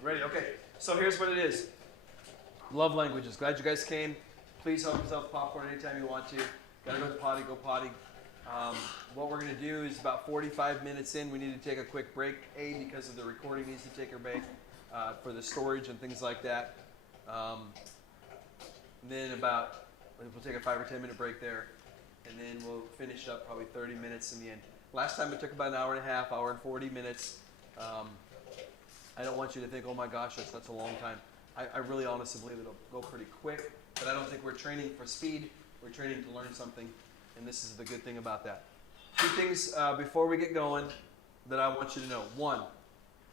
Ready? Okay. So here's what it is. Love languages. Glad you guys came. Please help yourself to popcorn anytime you want to. Gotta go to potty, go potty. What we're going to do is about 45 minutes in, we need to take a quick break. A, because of the recording needs to take a break for the storage and things like that. Then we'll take a 5 or 10 minute break there. And then we'll finish up probably 30 minutes in the end. Last time it took about an hour and a half, hour and 40 minutes. I don't want you to think, oh my gosh, that's a long time. I really honestly believe it'll go pretty quick, but I don't think we're training for speed. We're training to learn something, and this is the good thing about that. Two things before we get going that I want you to know. One,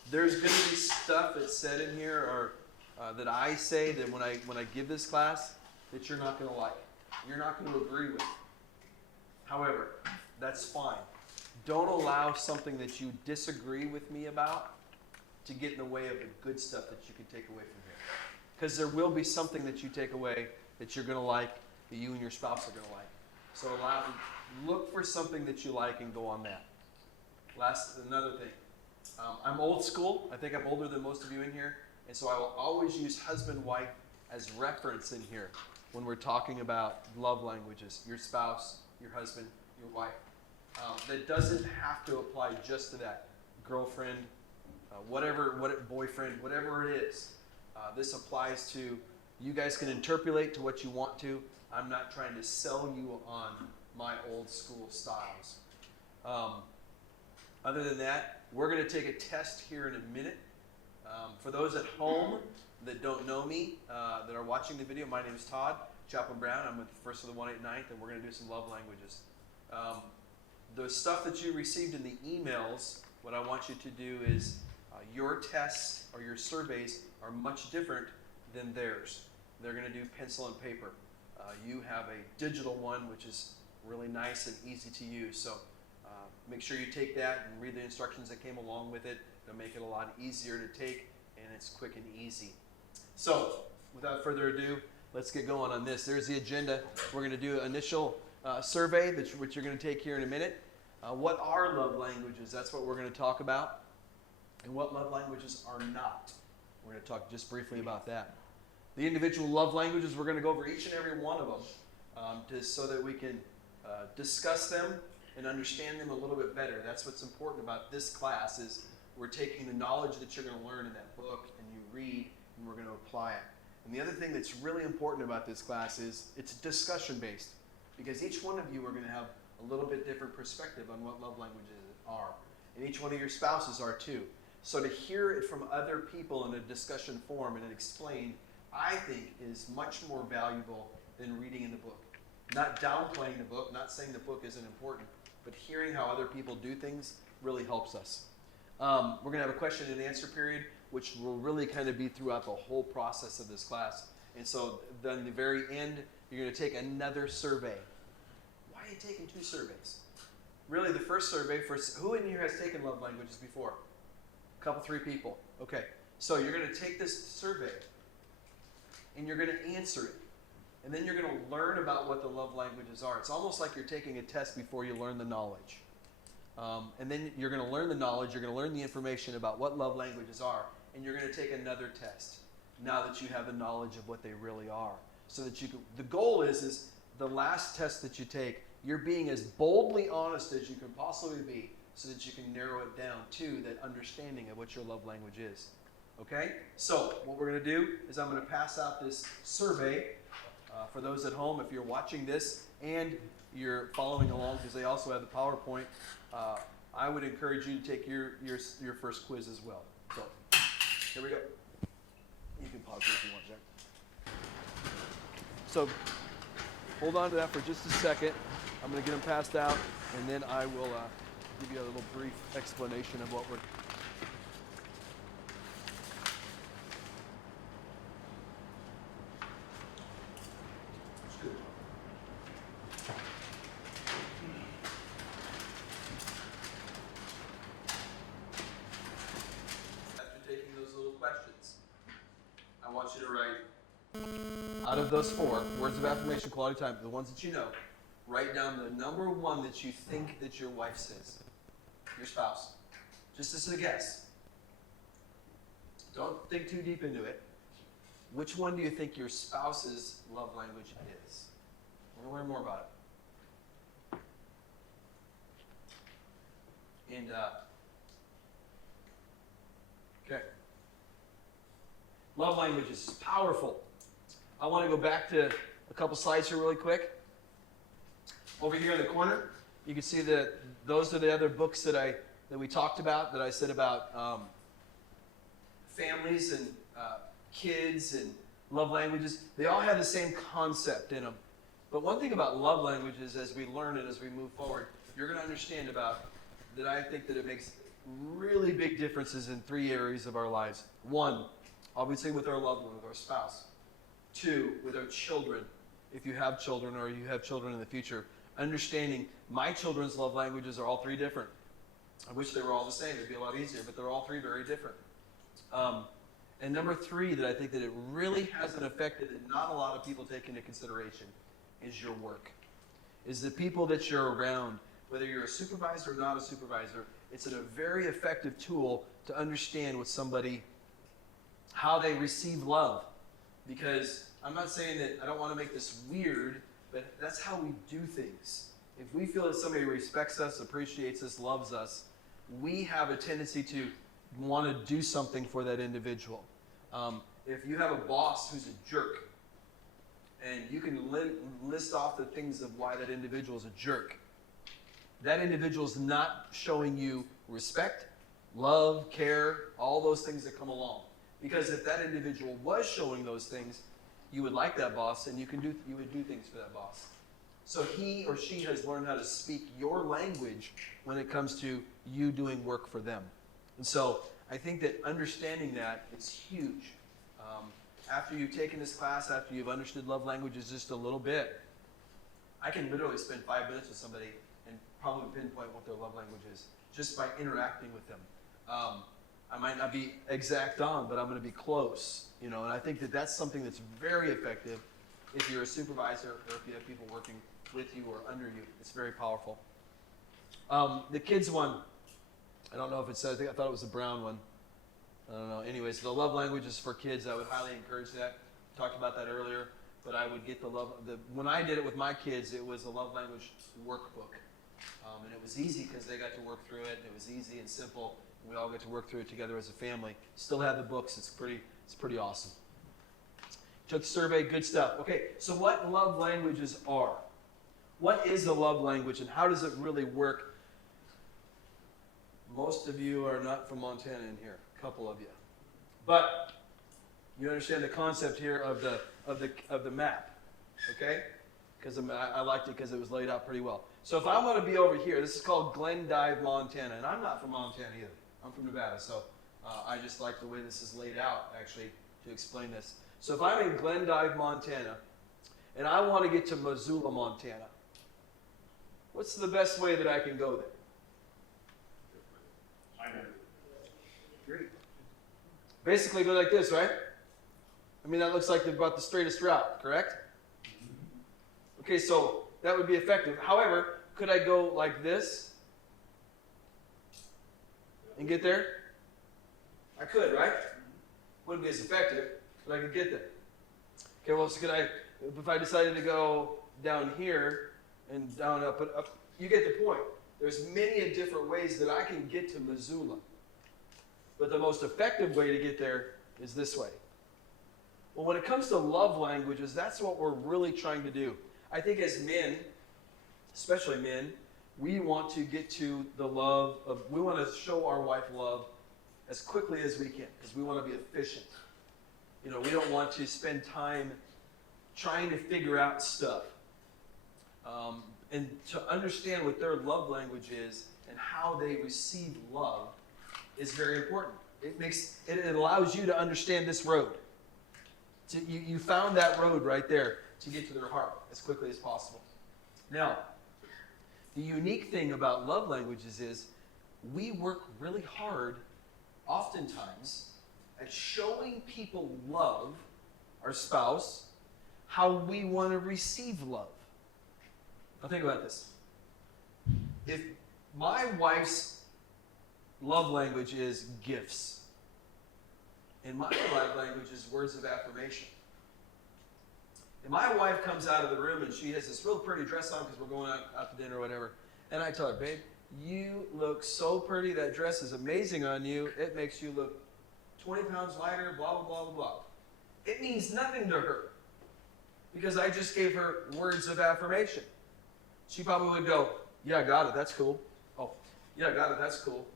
there's going to be stuff that's said in here or that I say that when I give this class that you're not going to like. You're not going to agree with. However, that's fine. Don't allow something that you disagree with me about to get in the way of the good stuff that you can take away from here. Because there will be something that you take away that you're going to like, that you and your spouse are going to like. So look for something that you like and go on that. Another thing. I'm old school. I think I'm older than most of you in here. And so I will always use husband-wife as reference in here when we're talking about love languages. Your spouse, your husband, your wife. That doesn't have to apply just to that. Girlfriend, boyfriend, whatever it is. This applies to, you guys can interpolate to what you want to. I'm not trying to sell you on my old school styles. Other than that, we're going to take a test here in a minute. For those at home that don't know me, that are watching the video, my name is Todd, Chaplain Brown. I'm with the 1st of the 189th, and we're going to do some love languages. The stuff that you received in the emails, what I want you to do is your tests or your surveys are much different than theirs. They're going to do pencil and paper. You have a digital one, which is really nice and easy to use. So make sure you take that and read the instructions that came along with it. It'll make it a lot easier to take, and it's quick and easy. So without further ado, let's get going on this. There's the agenda. We're going to do an initial survey, which you're going to take here in a minute. What are love languages? That's what we're going to talk about. And what love languages are not. We're going to talk just briefly about that. The individual love languages, we're going to go over each and every one of them so that we can discuss them and understand them a little bit better. That's what's important about this class is we're taking the knowledge that you're going to learn in that book and you read, and we're going to apply it. And the other thing that's really important about this class is it's discussion-based, because each one of you are going to have a little bit different perspective on what love languages are. And each one of your spouses are too. So to hear it from other people in a discussion form and explained, I think is much more valuable than reading in the book. Not downplaying the book, not saying the book isn't important, but hearing how other people do things really helps us. We're going to have a question and answer period, which will really kind of be throughout the whole process of this class. And so then the very end, you're going to take another survey. Why are you taking 2 surveys? Really, the first survey, who in here has taken love languages before? A couple, 3 people. Okay, so you're going to take this survey, and you're going to answer it. And then you're going to learn about what the love languages are. It's almost like you're taking a test before you learn the knowledge. And then you're going to learn the knowledge, you're going to learn the information about what love languages are, and you're going to take another test now that you have the knowledge of what they really are. So that you can, the goal is the last test that you take, you're being as boldly honest as you can possibly be so that you can narrow it down to that understanding of what your love language is. Okay? So what we're going to do is I'm going to pass out this survey for those at home. If you're watching this and you're following along, because they also have the PowerPoint, I would encourage you to take your first quiz as well. So here we go. You can pause it if you want, Jack. So hold on to that for just a second. I'm going to get them passed out, and then I will give you a little brief explanation of what we're. Out of those 4, words of affirmation, quality time, the ones that you know, write down the number 1 that you think that your wife says, your spouse. Just as a guess. Don't think too deep into it. Which one do you think your spouse's love language is? I want to learn more about it. And, okay. Love language is powerful. I want to go back to a couple slides here really quick. Over here in the corner, you can see that those are the other books that we talked about, that I said about families and kids and love languages. They all have the same concept in them. But one thing about love languages, as we learn it, as we move forward, you're going to understand about that I think that it makes really big differences in 3 areas of our lives. 1, obviously with our loved one, with our spouse. 2, with our children, if you have children or you have children in the future. Understanding my children's love languages are all 3 different. I wish they were all the same. It'd be a lot easier, but they're all 3 very different. And number 3 that I think that it really has an effect that not a lot of people take into consideration is your work. Is the people that you're around, whether you're a supervisor or not a supervisor, it's a very effective tool to understand with somebody how they receive love. Because I'm not saying that I don't want to make this weird, but that's how we do things. If we feel that somebody respects us, appreciates us, loves us, we have a tendency to want to do something for that individual. If you have a boss who's a jerk, and you can list off the things of why that individual is a jerk, that individual is not showing you respect, love, care, all those things that come along. Because if that individual was showing those things, you would like that boss, and you would do things for that boss. So he or she has learned how to speak your language when it comes to you doing work for them. And so I think that understanding that is huge. After you've taken this class, after you've understood love languages just a little bit, I can literally spend 5 minutes with somebody and probably pinpoint what their love language is just by interacting with them. I might not be exact on, but I'm going to be close, and I think that that's something that's very effective if you're a supervisor or if you have people working with you or under you. It's very powerful. The kids one, I don't know if it says, I thought it was the brown one. I don't know. Anyways, the love languages for kids, I would highly encourage that. Talked about that earlier, but I would get when I did it with my kids, it was a love language workbook. And it was easy because they got to work through it, and it was easy and simple. We all get to work through it together as a family. Still have the books. It's pretty awesome. Took the survey, good stuff. Okay, so what love languages are? What is a love language, and how does it really work? Most of you are not from Montana in here, a couple of you. But you understand the concept here of the map, okay? Because I liked it because it was laid out pretty well. So if I'm going to be over here, this is called Glendive, Montana, and I'm not from Montana either. I'm from Nevada, so I just like the way this is laid out, actually, to explain this. So if I'm in Glendive, Montana, and I want to get to Missoula, Montana, what's the best way that I can go there? Great. Basically go like this, right? I mean, that looks like about the straightest route, correct? Okay, so that would be effective. However, could I go like this and get there? I could, right? Wouldn't be as effective, but I could get there. Okay, well, so if I decided to go down here and down up, you get the point. There's many different ways that I can get to Missoula. But the most effective way to get there is this way. Well, when it comes to love languages, that's what we're really trying to do. I think as men, especially men, we want to get to the love of, we want to show our wife love as quickly as we can because we want to be efficient. We don't want to spend time trying to figure out stuff. And to understand what their love language is and how they receive love is very important. It allows you to understand this road. You found that road right there to get to their heart as quickly as possible. Now, the unique thing about love languages is we work really hard, oftentimes, at showing people love, our spouse, how we want to receive love. Now think about this. If my wife's love language is gifts, And my love language is words of affirmation. And my wife comes out of the room and she has this real pretty dress on because we're going out to dinner or whatever. And I tell her, babe, you look so pretty. That dress is amazing on you. It makes you look 20 pounds lighter, blah, blah, blah, blah, blah. It means nothing to her because I just gave her words of affirmation. She probably would go, yeah, I got it. That's cool. Oh, yeah, I got it. That's cool.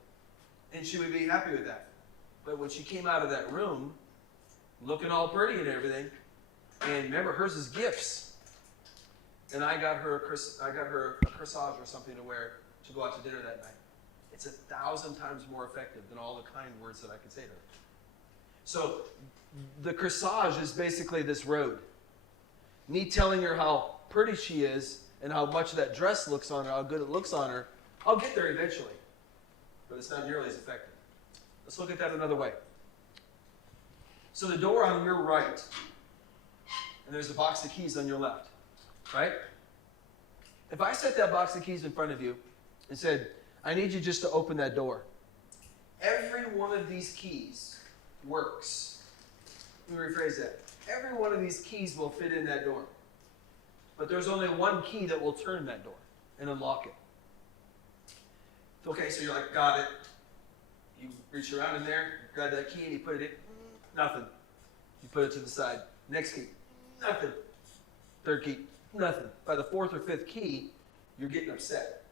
And she would be happy with that. But when she came out of that room, looking all pretty and everything, and remember, hers is gifts. And I got her a corsage or something to wear to go out to dinner that night. It's 1,000 times more effective than all the kind words that I could say to her. So the corsage is basically this road. Me telling her how pretty she is and how much that dress looks on her, how good it looks on her. I'll get there eventually, but it's not nearly as effective. Let's look at that another way. So the door on your right, and there's a box of keys on your left, right? If I set that box of keys in front of you and said, I need you just to open that door, every one of these keys works. Let me rephrase that. Every one of these keys will fit in that door. But there's only one key that will turn that door and unlock it. Okay, so you're like, got it. You reach around in there, grab that key, and you put it in. Nothing. You put it to the side. Next key. Nothing. Third key. Nothing. By the fourth or fifth key, you're getting upset.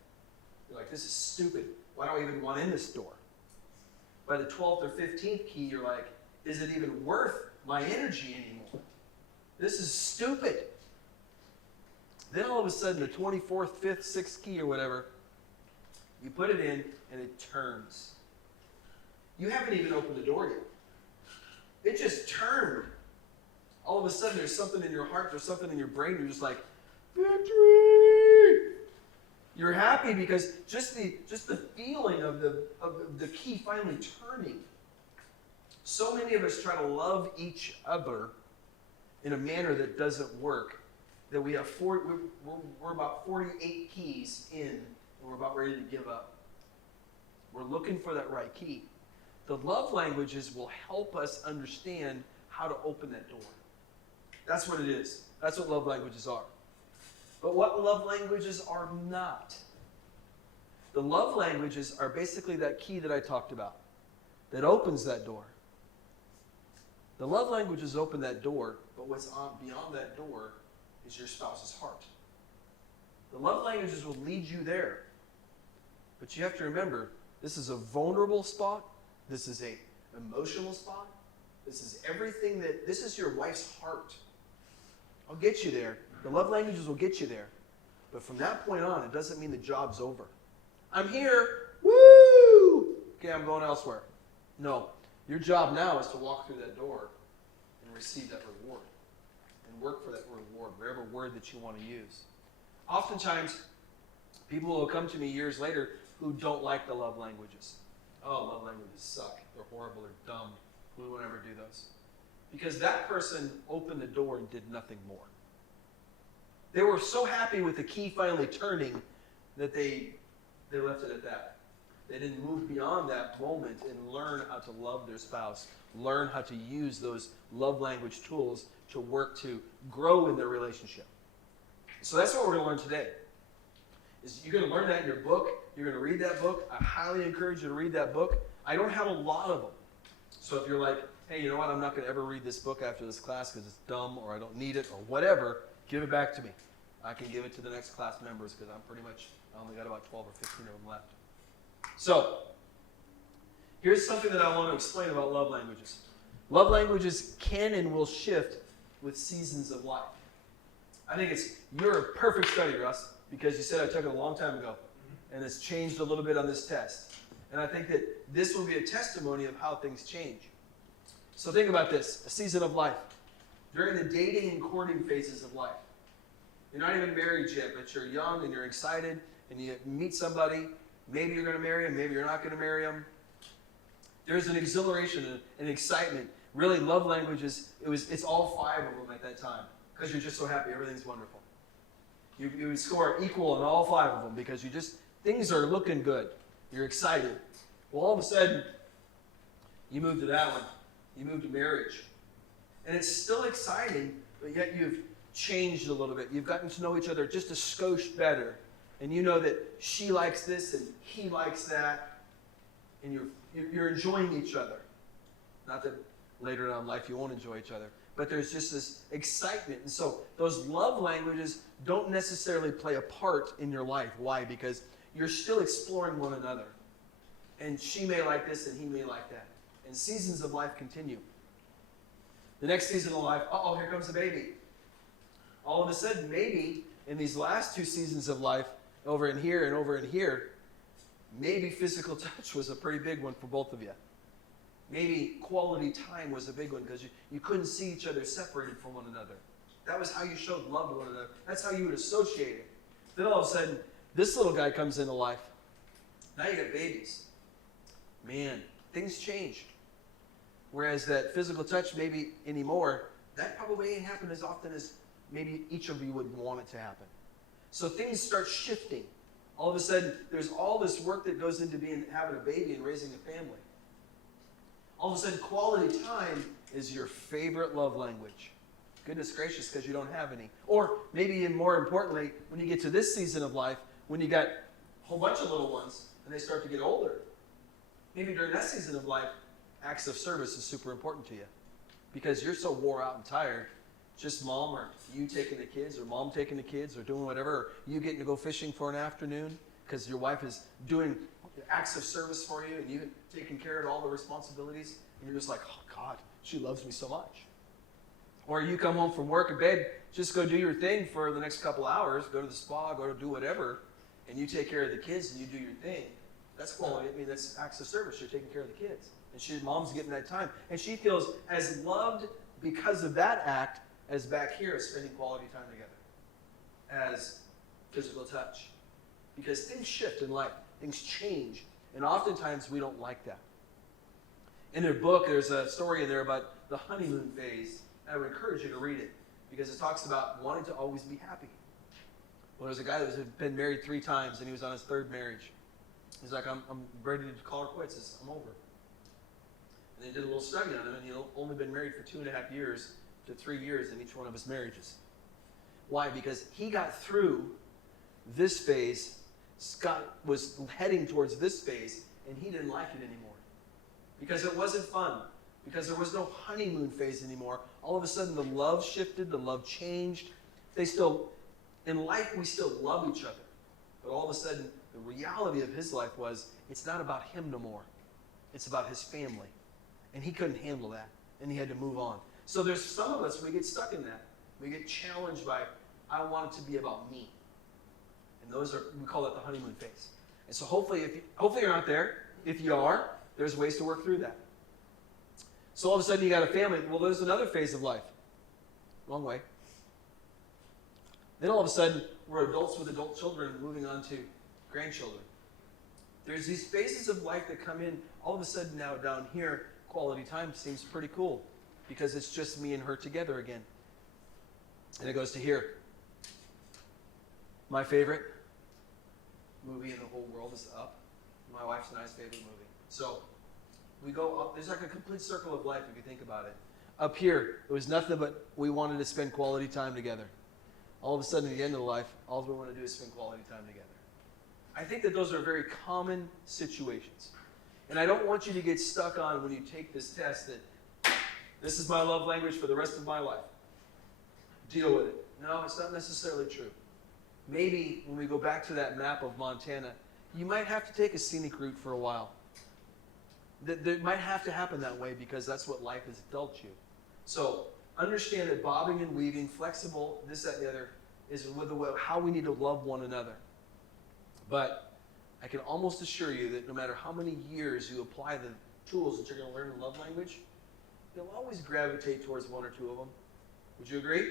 You're like, this is stupid. Why do I even want in this door? By the 12th or 15th key, you're like, is it even worth my energy anymore? This is stupid. Then all of a sudden, the 24th, 5th, 6th key or whatever, you put it in and it turns. You haven't even opened the door yet. It just turned. All of a sudden, there's something in your heart, there's something in your brain, you're just like, victory! You're happy because just the feeling of the key finally turning. So many of us try to love each other in a manner that doesn't work, that we're about 48 keys in, and we're about ready to give up. We're looking for that right key. The love languages will help us understand how to open that door. That's what it is. That's what love languages are. But what love languages are not? The love languages are basically that key that I talked about that opens that door. The love languages open that door, but what's beyond that door is your spouse's heart. The love languages will lead you there. But you have to remember, this is a vulnerable spot. This is an emotional spot. This is everything this is your wife's heart. I'll get you there. The love languages will get you there. But from that point on, it doesn't mean the job's over. I'm here. Woo! Okay, I'm going elsewhere. No. Your job now is to walk through that door and receive that reward. And work for that reward, whatever word that you want to use. Oftentimes, people will come to me years later who don't like the love languages. Oh, love languages suck. They're horrible. They're dumb. We won't ever do those. Because that person opened the door and did nothing more. They were so happy with the key finally turning that they left it at that. They didn't move beyond that moment and learn how to love their spouse, learn how to use those love language tools to work to grow in their relationship. So that's what we're going to learn today. You're going to learn that in your book. You're going to read that book. I highly encourage you to read that book. I don't have a lot of them. So if you're like, hey, you know what, I'm not going to ever read this book after this class because it's dumb or I don't need it or whatever, give it back to me. I can give it to the next class members because I only got about 12 or 15 of them left. So, here's something that I want to explain about love languages. Love languages can and will shift with seasons of life. I think you're a perfect study, Russ, because you said I took it a long time ago, and it's changed a little bit on this test. And I think that this will be a testimony of how things change. So think about this, a season of life. During the dating and courting phases of life. You're not even married yet, but you're young and you're excited, and you meet somebody. Maybe you're going to marry him, maybe you're not going to marry him. There's an exhilaration, an excitement. Really, love languages, it's all 5 of them at that time because you're just so happy, everything's wonderful. You would score equal on all 5 of them because things are looking good. You're excited. Well, all of a sudden, you move to that one. You move to marriage. And it's still exciting, but yet you've changed a little bit. You've gotten to know each other just a skosh better. And you know that she likes this and he likes that. And you're enjoying each other. Not that later on in life you won't enjoy each other. But there's just this excitement. And so those love languages don't necessarily play a part in your life. Why? Because you're still exploring one another. And she may like this and he may like that. And seasons of life continue. The next season of life, here comes the baby. All of a sudden, maybe in these last two seasons of life, over in here, maybe physical touch was a pretty big one for both of you. Maybe quality time was a big one because you couldn't see each other separated from one another. That was how you showed love to one another. That's how you would associate it. Then all of a sudden, this little guy comes into life. Now you got babies. Man, things change. Whereas that physical touch, maybe anymore, that probably ain't happened as often as maybe each of you would want it to happen. So things start shifting. All of a sudden, there's all this work that goes into having a baby and raising a family. All of a sudden, quality time is your favorite love language. Goodness gracious, because you don't have any. Or maybe even more importantly, when you get to this season of life, when you got a whole bunch of little ones and they start to get older, maybe during that season of life, acts of service is super important to you because you're so wore out and tired. Just mom or you taking the kids or mom taking the kids or doing whatever, or you getting to go fishing for an afternoon because your wife is doing acts of service for you and you taking care of all the responsibilities and you're just like, oh God, she loves me so much. Or you come home from work and babe, just go do your thing for the next couple hours, go to the spa, go to do whatever, and you take care of the kids and you do your thing. That's quality. I mean, that's acts of service. You're taking care of the kids. And mom's getting that time. And she feels as loved because of that act as back here is spending quality time together. As physical touch. Because things shift in life. Things change. And oftentimes we don't like that. In their book, there's a story in there about the honeymoon phase. I would encourage you to read it. Because it talks about wanting to always be happy. Well, there's a guy that had been married 3 times and he was on his 3rd marriage. He's like, I'm ready to call her quits. I'm over. And they did a little study on him, and he'd only been married for 2.5 years to 3 years in each one of his marriages. Why? Because he got through this phase, Scott was heading towards this phase, and he didn't like it anymore. Because it wasn't fun. Because there was no honeymoon phase anymore. All of a sudden, the love shifted, the love changed. In life, we still love each other. But all of a sudden, the reality of his life was, it's not about him no more. It's about his family. And he couldn't handle that. And he had to move on. So there's some of us, we get stuck in that. We get challenged by, I want it to be about me. And we call that the honeymoon phase. And so hopefully you're not there. If you are, there's ways to work through that. So all of a sudden you got a family. Well, there's another phase of life. Wrong way. Then all of a sudden, we're adults with adult children moving on to grandchildren. There's these phases of life that come in. All of a sudden now down here, quality time seems pretty cool because it's just me and her together again. And it goes to here. My favorite movie in the whole world is Up. My wife's and I's favorite movie. So we go up. There's like a complete circle of life if you think about it. Up here, it was nothing but we wanted to spend quality time together. All of a sudden, at the end of life, all we want to do is spend quality time together. I think that those are very common situations. And I don't want you to get stuck on when you take this test that this is my love language for the rest of my life. Deal with it. No, it's not necessarily true. Maybe when we go back to that map of Montana, you might have to take a scenic route for a while. That might have to happen that way because that's what life has dealt you. So understand that bobbing and weaving, flexible, this, that, and the other, is with how we need to love one another. But I can almost assure you that no matter how many years you apply the tools that you're going to learn in love language, you'll always gravitate towards 1 or 2 of them. Would you agree?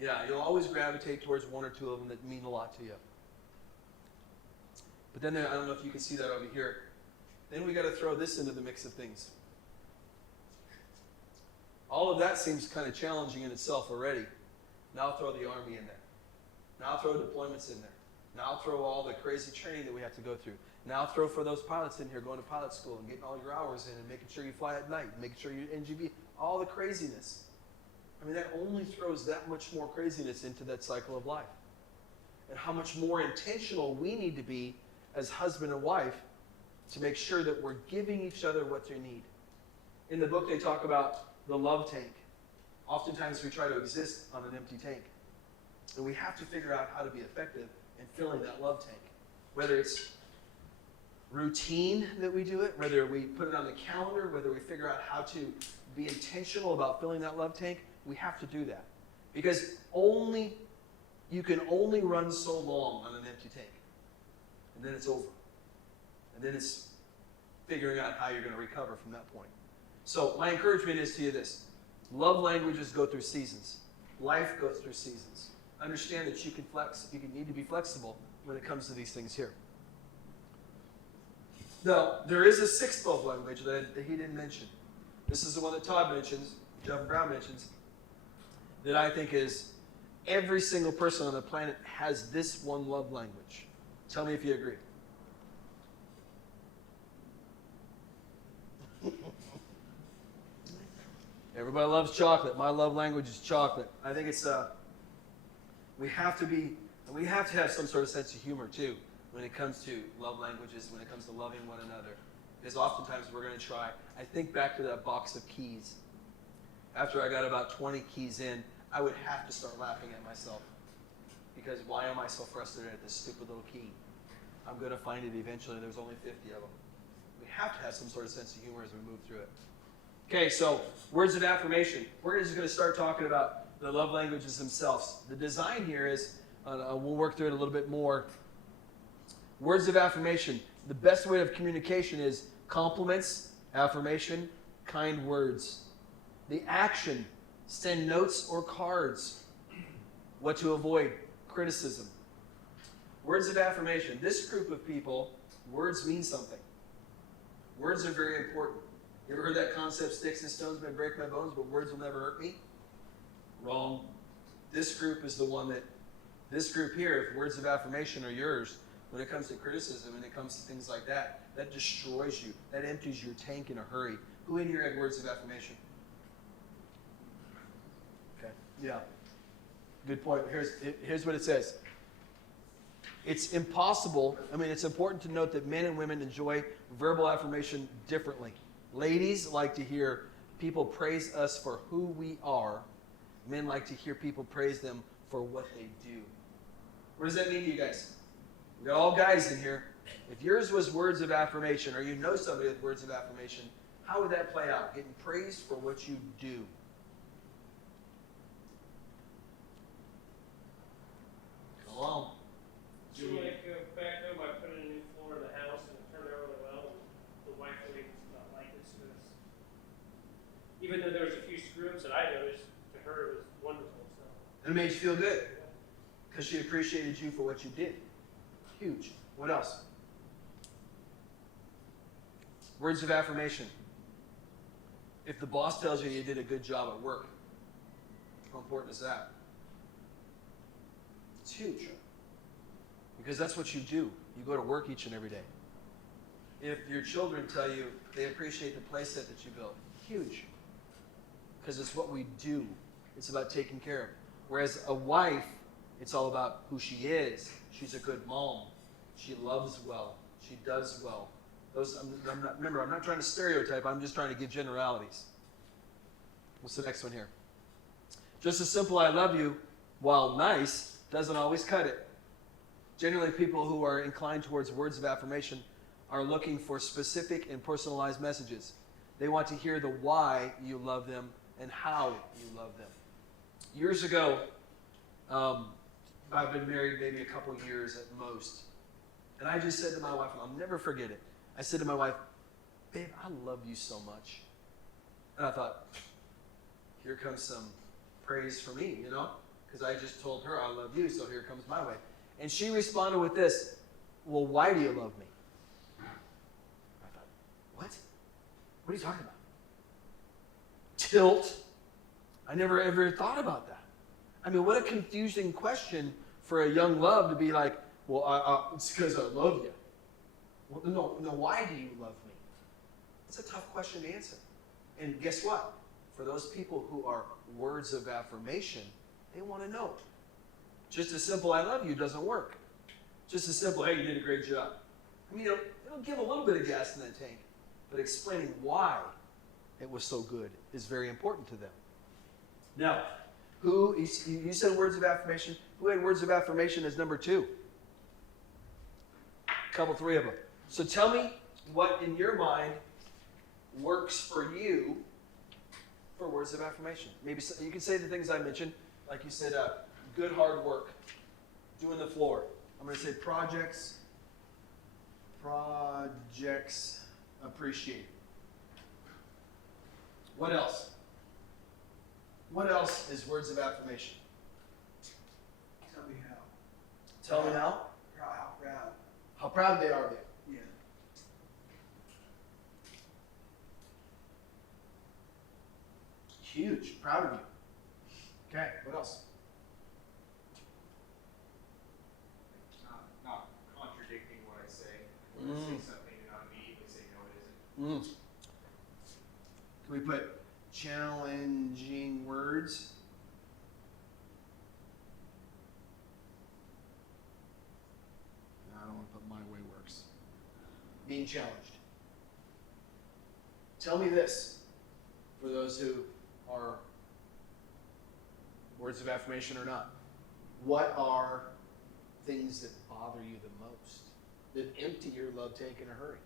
Yeah, you'll always gravitate towards 1 or 2 of them that mean a lot to you. But then I don't know if you can see that over here. Then we got to throw this into the mix of things. All of that seems kind of challenging in itself already. Now throw the Army in there. Now throw deployments in there. Now throw all the crazy training that we have to go through. Now throw for those pilots in here going to pilot school and getting all your hours in and making sure you fly at night, and making sure you're NGV, all the craziness. I mean, that only throws that much more craziness into that cycle of life. And how much more intentional we need to be as husband and wife to make sure that we're giving each other what they need. In the book, they talk about the love tank. Oftentimes we try to exist on an empty tank. And we have to figure out how to be effective in filling that love tank. Whether it's routine that we do it, whether we put it on the calendar, whether we figure out how to be intentional about filling that love tank, we have to do that. Because you can only run so long on an empty tank. And then it's over. And then it's figuring out how you're going to recover from that point. So my encouragement is to you this. Love languages go through seasons. Life goes through seasons. Understand that you can flex. You need to be flexible when it comes to these things here. Now, there is a sixth love language that he didn't mention. This is the one that Todd mentions, Chaplain Brown mentions, that I think is every single person on the planet has this one love language. Tell me if you agree. Everybody loves chocolate. My love language is chocolate. I think it's we have to have some sort of sense of humor too when it comes to love languages, when it comes to loving one another. Because oftentimes we're going to try. I think back to that box of keys. After I got about 20 keys in, I would have to start laughing at myself. Because why am I so frustrated at this stupid little key? I'm going to find it eventually. There's only 50 of them. We have to have some sort of sense of humor as we move through it. Okay, so words of affirmation. We're just going to start talking about the love languages themselves. The design here is, we'll work through it a little bit more. Words of affirmation. The best way of communication is compliments, affirmation, kind words. The action, send notes or cards. What to avoid, criticism. Words of affirmation. This group of people, words mean something. Words are very important. You ever heard that concept, sticks and stones may break my bones, but words will never hurt me? Wrong. This group is the one that, this group here, if words of affirmation are yours, when it comes to criticism and it comes to things like that, that destroys you. That empties your tank in a hurry. Who in here had words of affirmation? Okay. Yeah. Good point. Here's what it says. It's impossible. It's important to note that men and women enjoy verbal affirmation differently. Ladies like to hear people praise us for who we are. Men like to hear people praise them for what they do. What does that mean to you guys? We got all guys in here. If yours was words of affirmation, or you know somebody with words of affirmation, how would that play out? Getting praised for what you do. Come on. So you might go back home, I put in a new floor in the house and it turned out really well, and the wife really did not like it, so even though there was a few screw-ups that I noticed, to her it was wonderful. So It made you feel good because she appreciated you for what you did. Huge. What else? Words of affirmation. If the boss tells you you did a good job at work, how important is that? It's huge. Because that's what you do. You go to work each and every day. If your children tell you they appreciate the playset that you built, huge. Because it's what we do. It's about taking care of. Whereas a wife, it's all about who she is. She's a good mom. She loves well. She does well. I'm not trying to stereotype. I'm just trying to give generalities. What's the next one here? Just a simple I love you, while nice, doesn't always cut it. Generally, people who are inclined towards words of affirmation are looking for specific and personalized messages. They want to hear the why you love them and how you love them. Years ago, I've been married maybe a couple years at most. And I just said to my wife, and I'll never forget it, I said to my wife, babe, I love you so much. And I thought, here comes some praise for me, because I just told her I love you, so here comes my way. And she responded with this, well, why do you love me? I thought, what? What are you talking about? Tilt. I never ever thought about that. What a confusing question for a young love to be like, well, it's because I love you. Well, no, why do you love me? It's a tough question to answer. And guess what? For those people who are words of affirmation, they want to know. Just a simple I love you doesn't work. Just a simple, hey, you did a great job. I mean, it'll give a little bit of gas in that tank, but explaining why it was so good is very important to them. Now, you said words of affirmation. Who had words of affirmation as number 2? Three of them. So tell me what in your mind works for you for words of affirmation. Maybe you can say the things I mentioned, like you said, good hard work, doing the floor. I'm going to say projects appreciated. What else? What else is words of affirmation? Tell me how. Tell me how. How proud. How proud they are of you. Yeah. Huge. Proud of you. Okay. What else? Not contradicting what I say. When I say something and not immediately say no, it isn't. Can we put challenging words? No, I don't want to put my way works. Being challenged. Tell me this, for those who are words of affirmation or not. What are things that bother you the most, that empty your love tank in a hurry?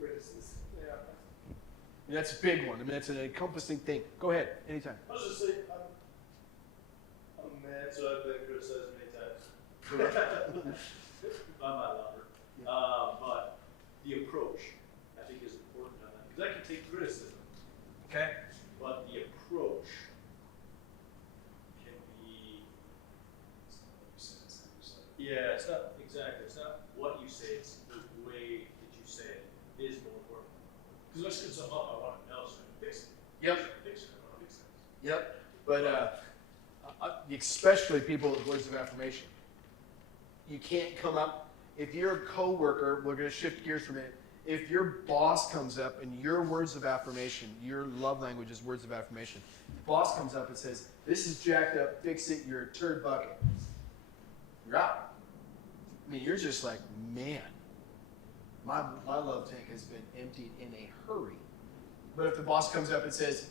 Criticism. Yeah. That's a big one. I mean, that's an encompassing thing. Go ahead, anytime. I was just saying, I'm a man, so I've been criticized many times by my lover. But the approach, I think, is important on that because I can take criticism, Okay. but the approach can be. Yeah, it's not exactly. It's not what you say; it's the way that you say it is more important. Because if I screw something up, I want to know so I can fix it. Yep. If I fix it, I want to fix it. Yep. But especially people with words of affirmation. You can't come up, if you're a coworker, we're going to shift gears from it. If your boss comes up and your words of affirmation, your love language is words of affirmation, the boss comes up and says, this is jacked up, fix it, you're a turd bucket. You're out. I mean, you're just like, man, my love tank has been emptied in a hurry. But if the boss comes up and says,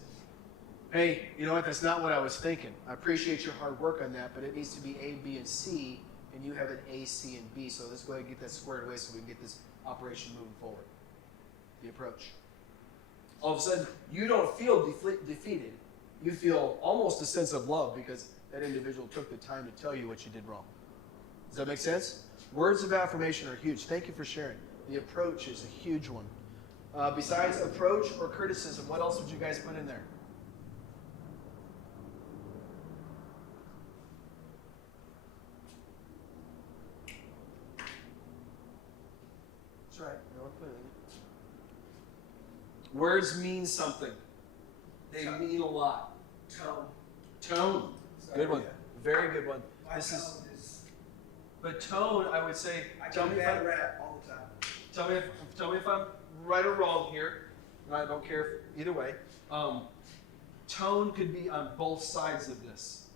hey, you know what, that's not what I was thinking. I appreciate your hard work on that, but it needs to be A, B, and C, and you have an A, C, and B, so let's go ahead and get that squared away so we can get this operation moving forward. The approach. All of a sudden, you don't feel defeated. You feel almost a sense of love because that individual took the time to tell you what you did wrong. Does that make sense? Words of affirmation are huge. Thank you for sharing. The approach is a huge one. Besides approach or criticism, what else would you guys put in there? That's right. Words mean something. They mean a lot. Tone. Tone. Good one. Very good one. My This tone is. is. But tone, I would say. I Tell get me if bad I'm. rap all the time. Tell me if I'm right or wrong here. I don't care either way. Tone could be on both sides of this.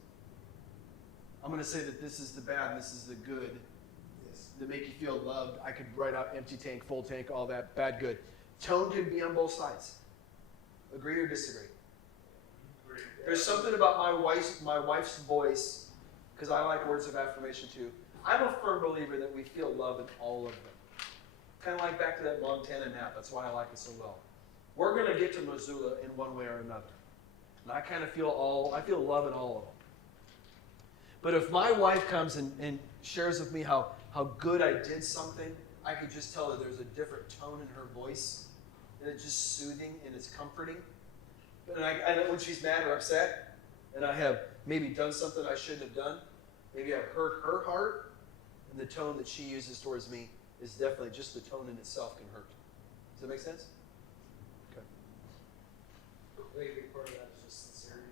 I'm going to say that this is the bad and this is the good. Yes. That make you feel loved. I could write out empty tank, full tank, all that, bad, good. Tone could be on both sides. Agree or disagree? There's something about my wife's voice, because I like words of affirmation too. I'm a firm believer that we feel love in all of them. Kind of like back to that Montana nap. That's why I like it so well. We're going to get to Missoula in one way or another. And I kind of feel love in all of them. But if my wife comes and shares with me how good I did something, I could just tell that there's a different tone in her voice. And it's just soothing and it's comforting. And I know when she's mad or upset, and I have maybe done something I shouldn't have done, maybe I've hurt her heart, and the tone that she uses towards me is definitely just the tone in itself can hurt. Does that make sense? Okay. I think a big part of that is just sincerity.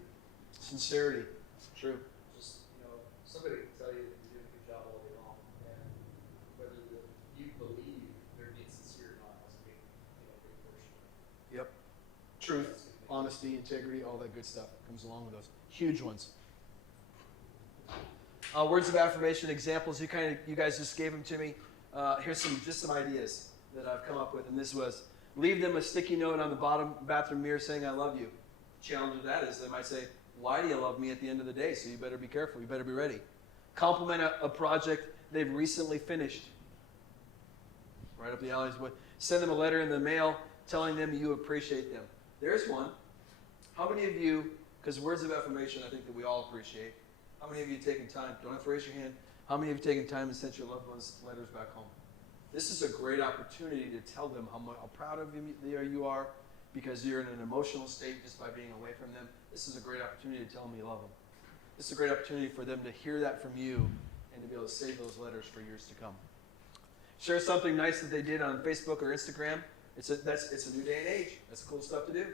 Sincerity. True. somebody can tell you that you're doing a good job all day long, and whether you believe they're being sincere or not has a big, big portion. Yep. Truth, honesty, integrity, all that good stuff comes along with those. Huge ones. Words of affirmation examples. You guys just gave them to me. Here's some ideas that I've come up with, and this was: leave them a sticky note on the bottom bathroom mirror saying "I love you." Challenge of that is they might say, "Why do you love me?" at the end of the day. So you better be careful. You better be ready. Compliment a project they've recently finished. Right up the alleys. Send them a letter in the mail telling them you appreciate them. There's one. How many of you, because words of affirmation I think that we all appreciate, how many of you have taken time, don't have to raise your hand, how many of you have taken time and sent your loved ones letters back home? This is a great opportunity to tell them how proud of you are, because you're in an emotional state just by being away from them. This is a great opportunity to tell them you love them. This is a great opportunity for them to hear that from you and to be able to save those letters for years to come. Share something nice that they did on Facebook or Instagram. It's a new day and age. That's cool stuff to do.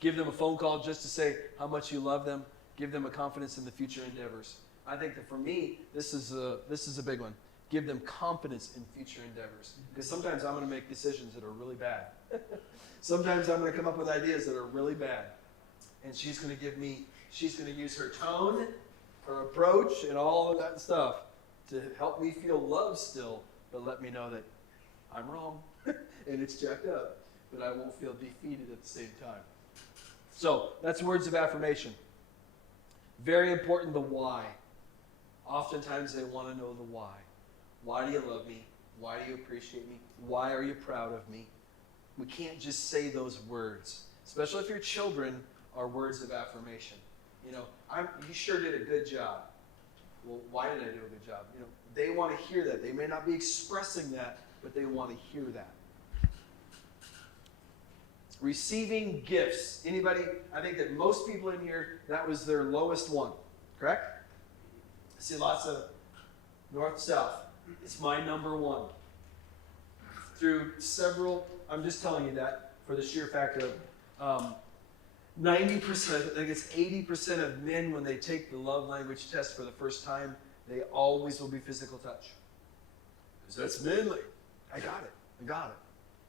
Give them a phone call just to say how much you love them. Give them a confidence in the future endeavors. I think that for me, this is a big one. Give them confidence in future endeavors. Because sometimes I'm going to make decisions that are really bad. Sometimes I'm going to come up with ideas that are really bad. And she's going to use her tone, her approach, and all of that stuff to help me feel love still, but let me know that I'm wrong and it's jacked up, but I won't feel defeated at the same time. So that's words of affirmation. Very important, the why. Oftentimes they want to know the why. Why do you love me? Why do you appreciate me? Why are you proud of me? We can't just say those words, especially if your children are words of affirmation. You sure did a good job. Well, why did I do a good job? They want to hear that. They may not be expressing that, but they want to hear that. Receiving gifts. Anybody? I think that most people in here, that was their lowest one. Correct? I see lots of north, south. It's my number one. Through several, I'm just telling you that for the sheer fact of 90%, I think it's 80% of men, when they take the love language test for the first time, they always will be physical touch. Because that's manly. I got it.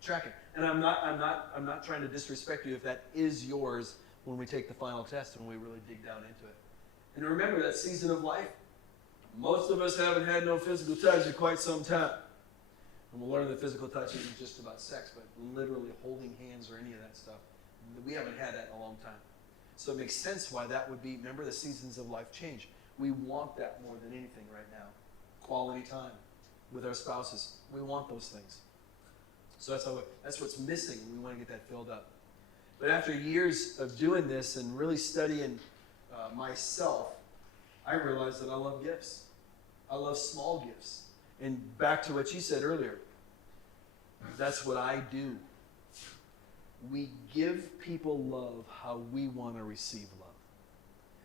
Track it. And I'm not trying to disrespect you if that is yours when we take the final test and we really dig down into it. And remember that season of life, most of us haven't had no physical touch in quite some time. And we'll learn that physical touch isn't just about sex, but literally holding hands or any of that stuff. We haven't had that in a long time. So it makes sense why that would be, remember, the seasons of life change. We want that more than anything right now. Quality time with our spouses. We want those things. So that's what's missing. We want to get that filled up. But after years of doing this and really studying myself, I realized that I love gifts. I love small gifts. And back to what you said earlier, that's what I do. We give people love how we want to receive love.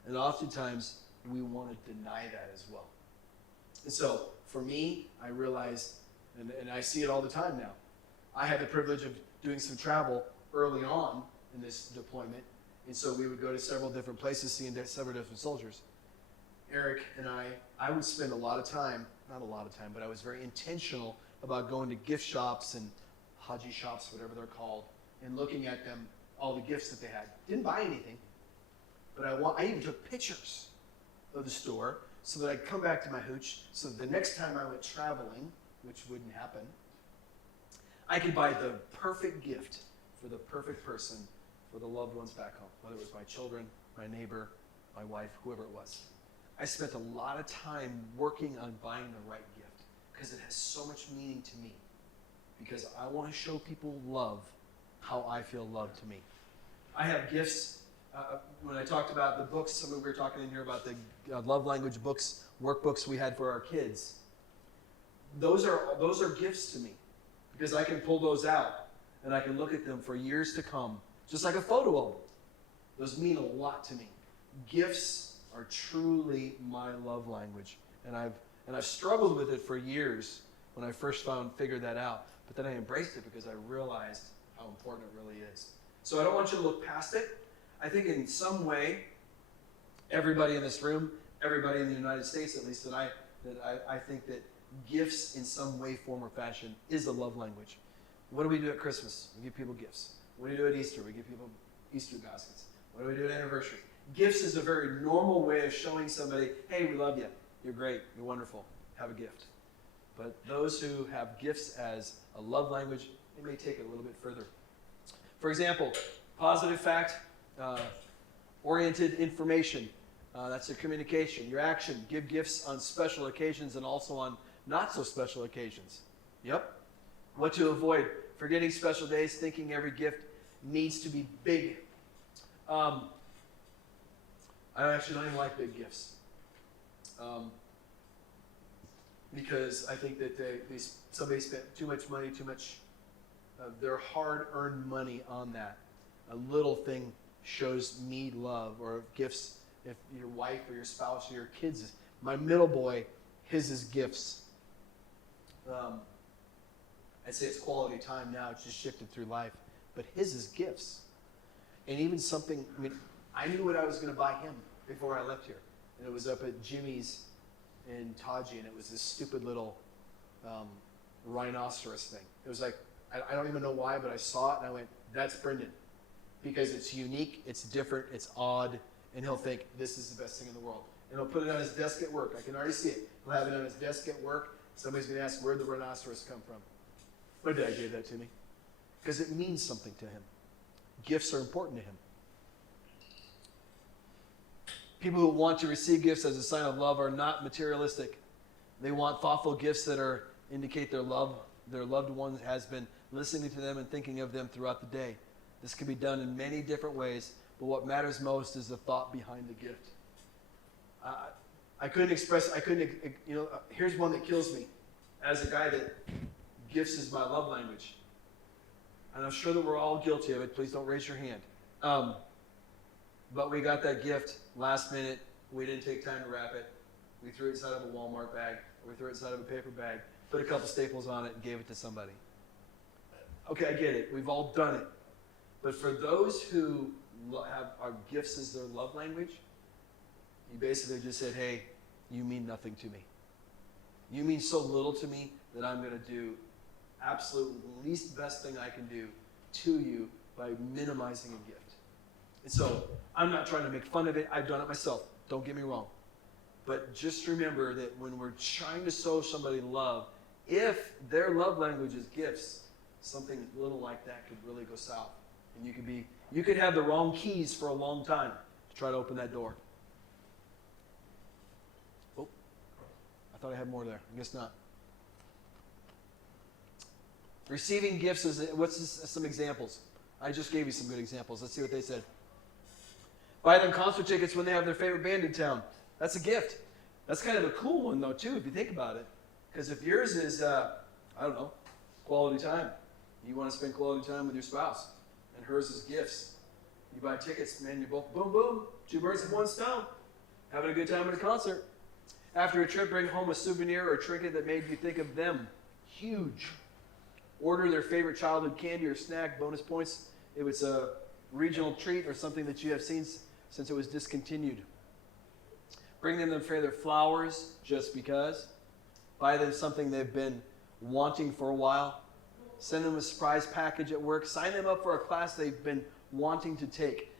And oftentimes, we want to deny that as well. And so, for me, I realized, and I see it all the time now, I had the privilege of doing some travel early on in this deployment. And so we would go to several different places, seeing several different soldiers. Eric and I would spend a lot of time, not a lot of time, but I was very intentional about going to gift shops and haji shops, whatever they're called, and looking at them, all the gifts that they had. Didn't buy anything, but I even took pictures of the store so that I'd come back to my hooch, so that the next time I went traveling, which wouldn't happen, I could buy the perfect gift for the perfect person, for the loved ones back home, whether it was my children, my neighbor, my wife, whoever it was. I spent a lot of time working on buying the right gift because it has so much meaning to me, because I want to show people love how I feel loved to me. I have gifts. When I talked about the books, we were talking in here about the love language books, workbooks we had for our kids. Those are gifts to me, because I can pull those out and I can look at them for years to come, just like a photo album. Those mean a lot to me. Gifts are truly my love language, and I've struggled with it for years when I first figured that out. But then I embraced it because I realized how important it really is. So I don't want you to look past it. I think in some way, everybody in this room everybody in the United States, at least, that I think that gifts in some way, form, or fashion is a love language. What do we do at Christmas? We give people gifts. What do we do at Easter? We give people Easter baskets. What do we do at anniversary? Gifts is a very normal way of showing somebody, hey, we love you. You're great. You're wonderful. Have a gift. But those who have gifts as a love language, they may take it a little bit further. For example, positive fact, oriented information. That's your communication, your action. Give gifts on special occasions and also on not so special occasions. Yep. What to avoid. Forgetting special days, thinking every gift needs to be big. I actually don't even like big gifts. Because I think that somebody spent too much money, too much of their hard-earned money on that. A little thing shows me love, or gifts, if your wife or your spouse or your kids. My middle boy, his is gifts. I'd say it's quality time now. It's just shifted through life. But his is gifts. And even something, I mean, I knew what I was going to buy him before I left here. And it was up at Jimmy's in Taji, and it was this stupid little rhinoceros thing. It was like, I don't even know why, but I saw it and I went, that's Brendan. Because it's unique, it's different, it's odd, and he'll think, this is the best thing in the world. And he'll put it on his desk at work. I can already see it. He'll have it on his desk at work. Somebody's going to ask, where'd the rhinoceros come from? My dad gave that to me. Because it means something to him. Gifts are important to him. People who want to receive gifts as a sign of love are not materialistic. They want thoughtful gifts that indicate their loved one has been listening to them and thinking of them throughout the day. This can be done in many different ways, but what matters most is the thought behind the gift. Here's one that kills me. As a guy that gifts is my love language. And I'm sure that we're all guilty of it. Please don't raise your hand. But we got that gift last minute. We didn't take time to wrap it. We threw it inside of a Walmart bag. Or we threw it inside of a paper bag. Put a couple staples on it and gave it to somebody. Okay, I get it. We've all done it. But for those who have our gifts as their love language, you basically just said, hey, you mean nothing to me. You mean so little to me that I'm going to do absolute least best thing I can do to you by minimizing a gift. And so I'm not trying to make fun of it. I've done it myself. Don't get me wrong. But just remember that when we're trying to show somebody love, if their love language is gifts, something little like that could really go south. And you could have the wrong keys for a long time to try to open that door. Oh, I thought I had more there. I guess not. Receiving gifts some examples. I just gave you some good examples. Let's see what they said. Buy them concert tickets when they have their favorite band in town. That's a gift. That's kind of a cool one, though, too, if you think about it. Because if yours is, quality time. You want to spend quality time with your spouse. And hers is gifts. You buy tickets, man, you're both, boom, boom, 2 birds with 1 stone. Having a good time at a concert. After a trip, bring home a souvenir or trinket that made you think of them. Huge. Order their favorite childhood candy or snack, bonus points. If it's a regional treat or something that you have seen since it was discontinued. Bring them their favorite flowers just because. Buy them something they've been wanting for a while. Send them a surprise package at work. Sign them up for a class they've been wanting to take.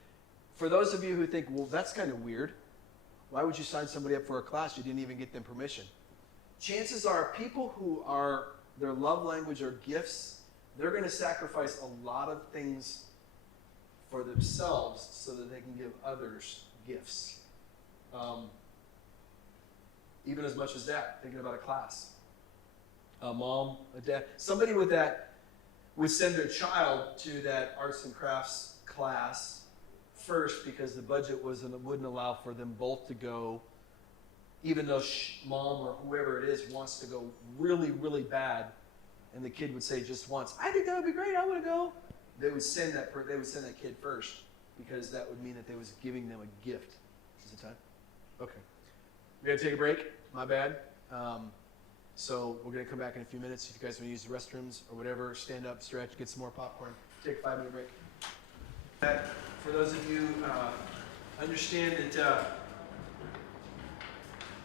For those of you who think, well, that's kind of weird. Why would you sign somebody up for a class you didn't even get them permission? Chances are people who are their love language or gifts, they're going to sacrifice a lot of things for themselves so that they can give others gifts. Even as much as that, thinking about a class. A mom, a dad, somebody with that would send their child to that arts and crafts class first because the budget wouldn't allow for them both to go, even though mom or whoever it is wants to go really, really bad, and the kid would say just once, I think that would be great, I want to go. They would send that kid first because that would mean that they was giving them a gift. Is it time? Okay. We got to take a break. My bad. So we're going to come back in a few minutes. If you guys want to use the restrooms or whatever, stand up, stretch, get some more popcorn. Take a 5-minute break. For those of you understand that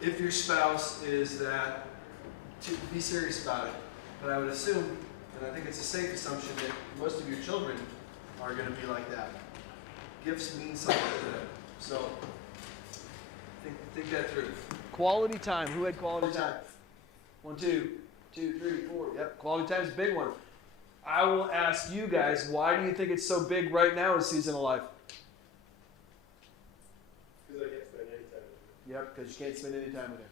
if your spouse is that, to be serious about it. But I would assume, and I think it's a safe assumption, that most of your children are going to be like that. Gifts mean something to them. So think that through. Quality time. Who had quality time? 1, 2, 2, 3, 4. Yep, quality time is a big one. I will ask you guys, why do you think it's so big right now in season of life? Because I can't spend any time with Yep, because you can't spend any time with her.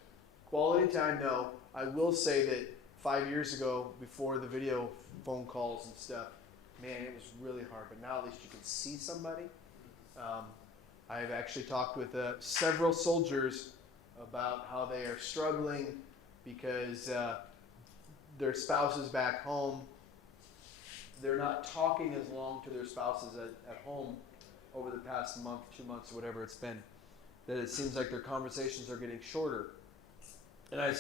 Quality time, no. I will say that 5 years ago, before the video phone calls and stuff, man, it was really hard. But now at least you can see somebody. I've actually talked with several soldiers about how they are struggling because their spouses back home, they're not talking as long to their spouses at home over the past month, 2 months, whatever it's been, that it seems like their conversations are getting shorter. And I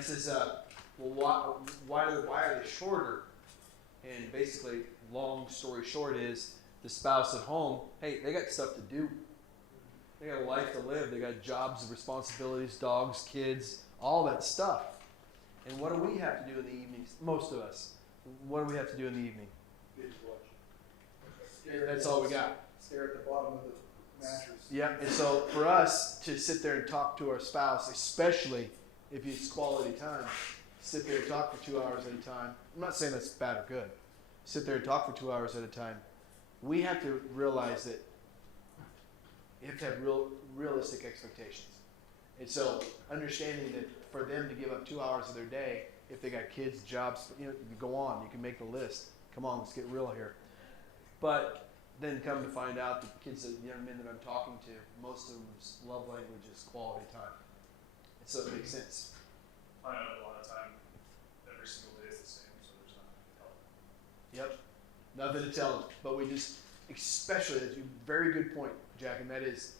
says, well, why are they shorter? And basically, long story short is the spouse at home, hey, they got stuff to do. They got a life to live. They got jobs, responsibilities, dogs, kids, all that stuff. And what do we have to do in the evenings? Most of us. What do we have to do in the evening? binge watch. That's all we got. Stare at the bottom of the mattress. Yeah, and so for us to sit there and talk to our spouse, especially if it's quality time, sit there and talk for 2 hours at a time. I'm not saying that's bad or good. Sit there and talk for 2 hours at a time. We have to realize that you have to have realistic expectations. And so understanding that for them to give up 2 hours of their day, if they got kids, jobs, you go on, you can make the list. Come on, let's get real here. But then come to find out that the kids, the young men that I'm talking to, most of them's love language is quality time. And so it makes sense. I know a lot of time, every single day is the same, so there's nothing to tell. Yep. Nothing to tell them. But we just, especially, that's a very good point, Jack, and that is,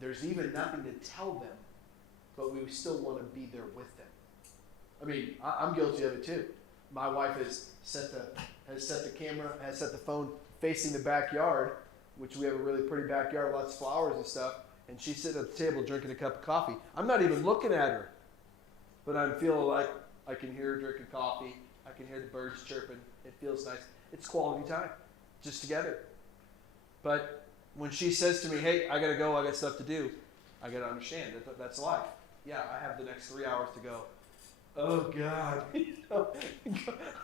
there's even nothing to tell them, but we still want to be there with them. I mean, I'm guilty of it too. My wife has set the phone facing the backyard, which we have a really pretty backyard, lots of flowers and stuff, and she's sitting at the table drinking a cup of coffee. I'm not even looking at her, but I'm feeling like I can hear her drinking coffee. I can hear the birds chirping. It feels nice. It's quality time, just together. But when she says to me, hey, I got to go, I got stuff to do, I got to understand that that's life. Yeah, I have the next 3 hours to go. Oh, God.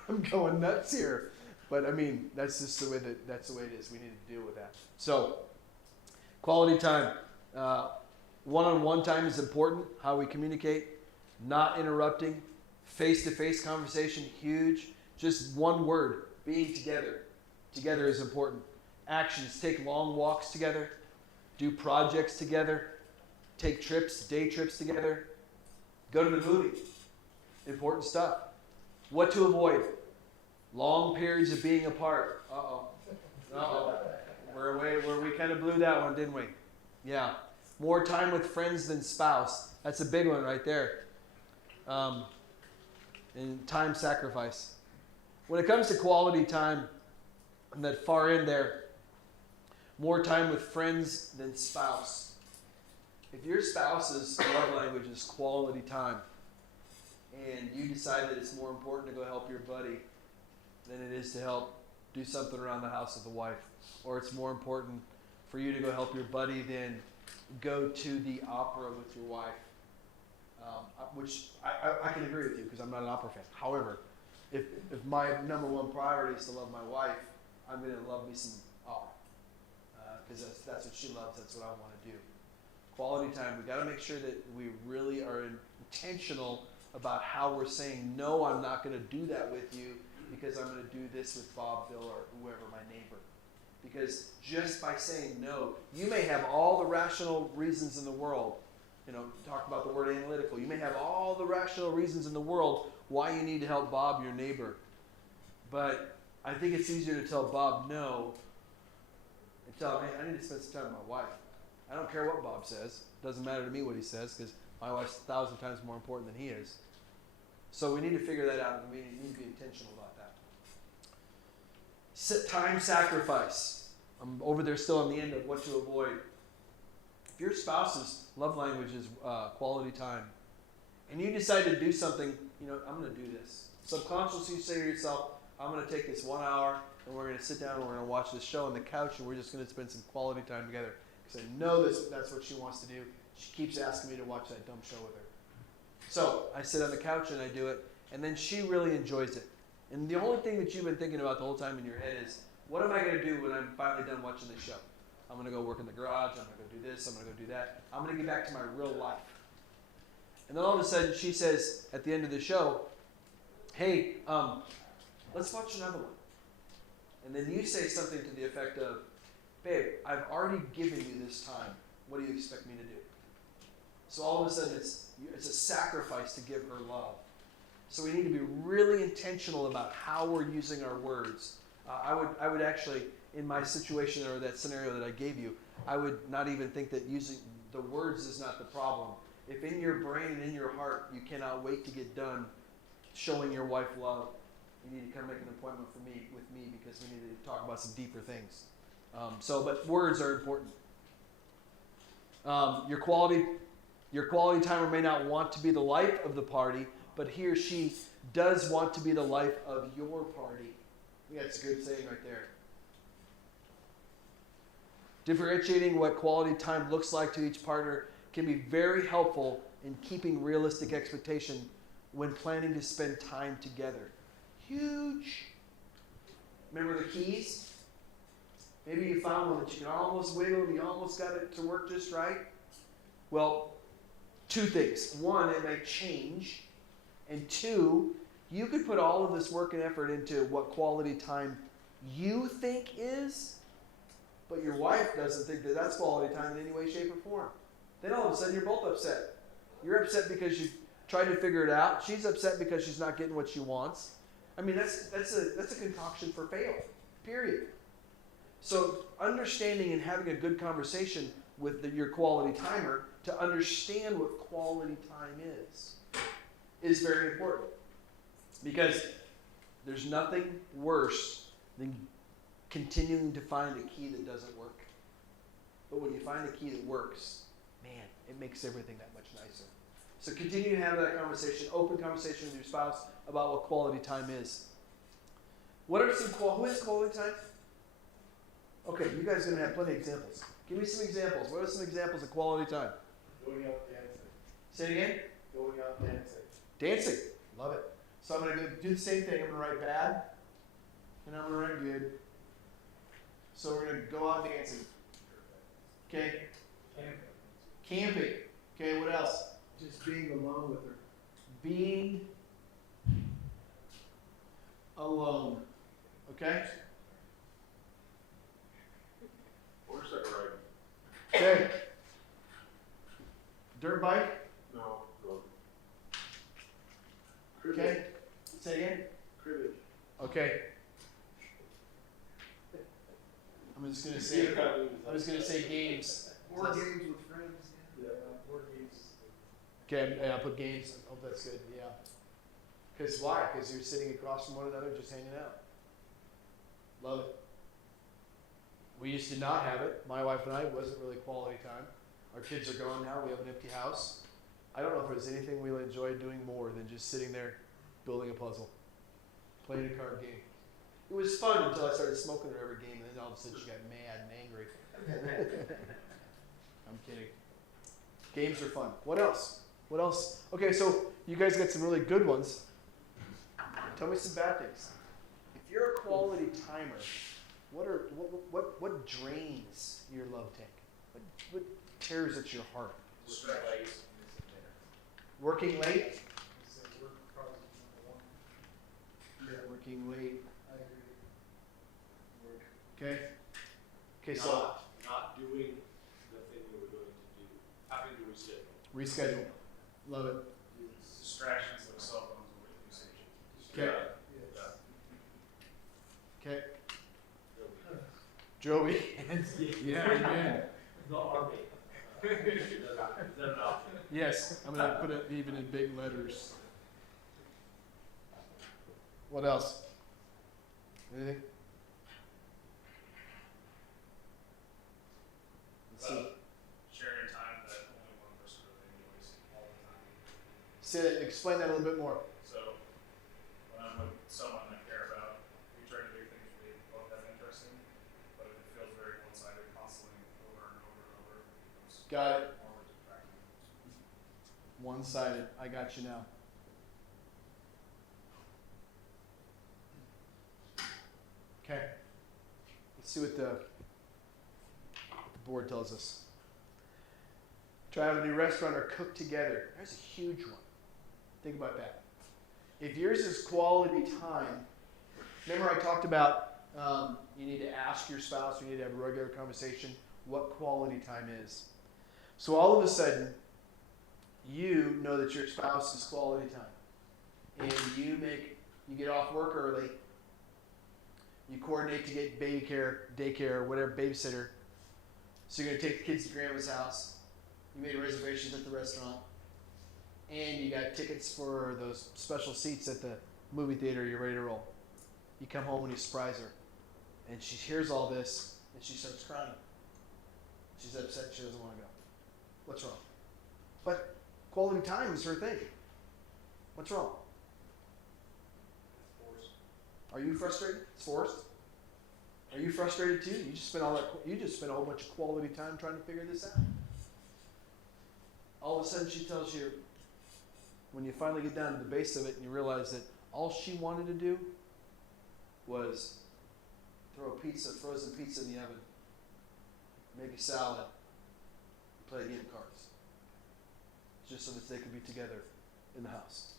I'm going nuts here. But, I mean, that's just the way that's the way it is. We need to deal with that. So, quality time. One-on-one time is important, how we communicate, not interrupting. Face-to-face conversation, huge. Just one word, being together. Together is important. Actions, take long walks together. Do projects together. Take trips, day trips together. Go to the movie. Important stuff. What to avoid? Long periods of being apart. We kind of blew that one, didn't we? Yeah. More time with friends than spouse. That's a big one right there. And time sacrifice. When it comes to quality time, and that far in there, more time with friends than spouse. If your spouse's love language is quality time, and you decide that it's more important to go help your buddy than it is to help do something around the house with the wife, or it's more important for you to go help your buddy than go to the opera with your wife, which I can agree with you because I'm not an opera fan. However, if my number one priority is to love my wife, I'm going to love me some opera because that's what she loves. That's what I want to do. Quality time. We got to make sure that we really are intentional about how we're saying, no, I'm not going to do that with you because I'm going to do this with Bob, Bill, or whoever, my neighbor. Because just by saying no, you may have all the rational reasons in the world. Talk about the word analytical. You may have all the rational reasons in the world why you need to help Bob, your neighbor. But I think it's easier to tell Bob no and tell him, hey, I need to spend some time with my wife. I don't care what Bob says. It doesn't matter to me what he says because my wife's 1,000 times more important than he is. So we need to figure that out, and we need to be intentional about that. Time sacrifice. I'm over there still on the end of what to avoid. If your spouse's love language is quality time, and you decide to do something, I'm going to do this. Subconsciously, you say to yourself, I'm going to take this 1 hour, and we're going to sit down and we're going to watch this show on the couch, and we're just going to spend some quality time together. Because I know that's what she wants to do. She keeps asking me to watch that dumb show with her. So I sit on the couch and I do it, and then she really enjoys it. And the only thing that you've been thinking about the whole time in your head is, what am I going to do when I'm finally done watching this show? I'm going to go work in the garage. I'm going to go do this. I'm going to go do that. I'm going to get back to my real life. And then all of a sudden she says at the end of the show, hey, let's watch another one. And then you say something to the effect of, babe, I've already given you this time. What do you expect me to do? So all of a sudden it's a sacrifice to give her love. So we need to be really intentional about how we're using our words. I would actually, in my situation or that scenario that I gave you, I would not even think that using the words is not the problem. If in your brain and in your heart you cannot wait to get done showing your wife love, you need to come make an appointment with me because we need to talk about some deeper things. But words are important. Your quality timer may not want to be the life of the party, but he or she does want to be the life of your party. Yeah, that's a good saying right there. Differentiating what quality time looks like to each partner can be very helpful in keeping realistic expectation when planning to spend time together. Huge. Remember the keys? Maybe you found one that you can almost wiggle and you almost got it to work just right. Well, two things. One, it may change. And two, you could put all of this work and effort into what quality time you think is, but your wife doesn't think that that's quality time in any way, shape, or form. Then all of a sudden you're both upset. You're upset because you've tried to figure it out. She's upset because she's not getting what she wants. I mean, that's a concoction for fail, period. So understanding and having a good conversation with your quality timer to understand what quality time is very important. Because there's nothing worse than continuing to find a key that doesn't work. But when you find a key that works, man, it makes everything that much nicer. So continue to have that conversation, open conversation with your spouse about what quality time is. What are some who has quality time? Okay, you guys are going to have plenty of examples. Give me some examples. What are some examples of quality time? Going out dancing. Say it again. Going out dancing. Dancing. Love it. So I'm going to do the same thing. I'm going to write bad, and I'm going to write good. So we're going to go out dancing. Okay. Camping. Okay, what else? Just being alone with her. Being alone. Okay? Horseback riding. Okay. Dirt bike. No, road. Okay. Say again. Cribbage. Okay. I'm just gonna say games. Board games with friends. Yeah, board games. Okay, I'll put games. I hope that's good. Yeah. Because why? Because you're sitting across from one another, just hanging out. Love it. We used to not have it. My wife and I, it wasn't really quality time. Our kids are gone now. We have an empty house. I don't know if there's anything we enjoy doing more than just sitting there building a puzzle, playing a card game. It was fun until I started smoking her every game, and then all of a sudden she got mad and angry. I'm kidding. Games are fun. What else? What else? Okay, so you guys got some really good ones. Tell me some bad things. If you're a quality timer, what drains your love tank? What tears at your heart? Distractions. Working late? So we're probably number one. Yeah, Working late. I agree. Okay. Okay, so Not doing the thing we were going to do, having to reschedule. reschedule. Love it. Distractions like cell phones or radio stations. Okay. Yes. Okay. Joey. Yeah, amen. The army. Is that an option? Yes, I'm gonna put it even in big letters. What else? Anything? Let's see. Sharing Explain that a little bit more. So when I'm with someone I care about, we try to do things we both have interest in, but if it feels very one-sided, constantly over and over and over, it becomes Got it. more distracting. One-sided. I got you now. Okay. Let's see what the board tells us. Try out a new restaurant or cook together. There's a huge one. Think about that. If yours is quality time, remember I talked about you need to ask your spouse, you need to have a regular conversation, what quality time is. So all of a sudden, you know that your spouse is quality time. And you get off work early, you coordinate to get daycare, whatever, babysitter. So you're going to take the kids to grandma's house. You made reservations at the restaurant. And you got tickets for those special seats at the movie theater. You're ready to roll. You come home and you surprise her. And she hears all this and she starts crying. She's upset. She doesn't want to go. What's wrong? But quality time is her thing. What's wrong? Are you frustrated? It's forced. Are you frustrated too? You just spent a whole bunch of quality time trying to figure this out. All of a sudden she tells you, when you finally get down to the base of it and you realize that all she wanted to do was throw frozen pizza in the oven, make a salad, play a game of cards. Just so that they could be together in the house.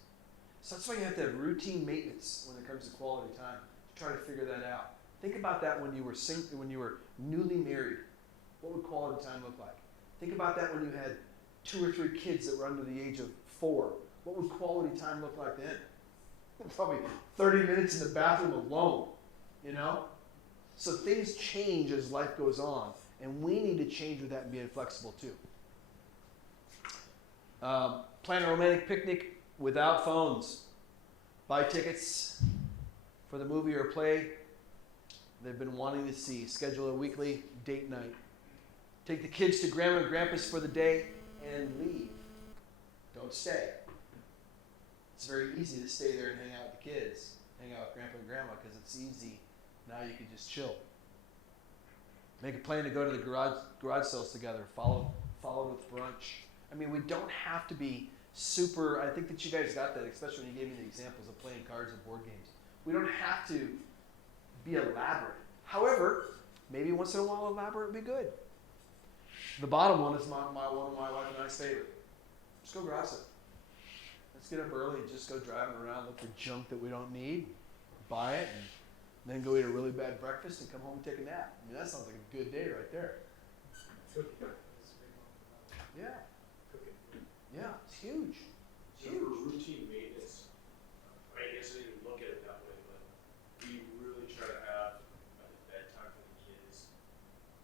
So that's why you have to have routine maintenance when it comes to quality time. To try to figure that out. Think about that when you were newly married. What would quality time look like? Think about that when you had 2 or 3 kids that were under the age of 4. What would quality time look like then? Probably 30 minutes in the bathroom alone, you know? So things change as life goes on, and we need to change with that and be flexible too. Plan a romantic picnic without phones. Buy tickets for the movie or play they've been wanting to see. Schedule a weekly date night. Take the kids to grandma and grandpa's for the day and leave. Don't stay. It's very easy to stay there and hang out with the kids, hang out with grandpa and grandma because it's easy. Now you can just chill. Make a plan to go to the garage sales together. Follow with brunch. I mean, we don't have to be super. I think that you guys got that, especially when you gave me the examples of playing cards and board games. We don't have to be elaborate. However, maybe once in a while elaborate would be good. The bottom one is one of my wife and I's favorite. Just go garage sale. Let's get up early and just go driving around, look for junk that we don't need, buy it, and then go eat a really bad breakfast and come home and take a nap. I mean, that sounds like a good day right there. Yeah. Yeah, it's huge. So for routine maintenance, I guess I didn't even look at it that way, but we really try to have like a bedtime for the kids,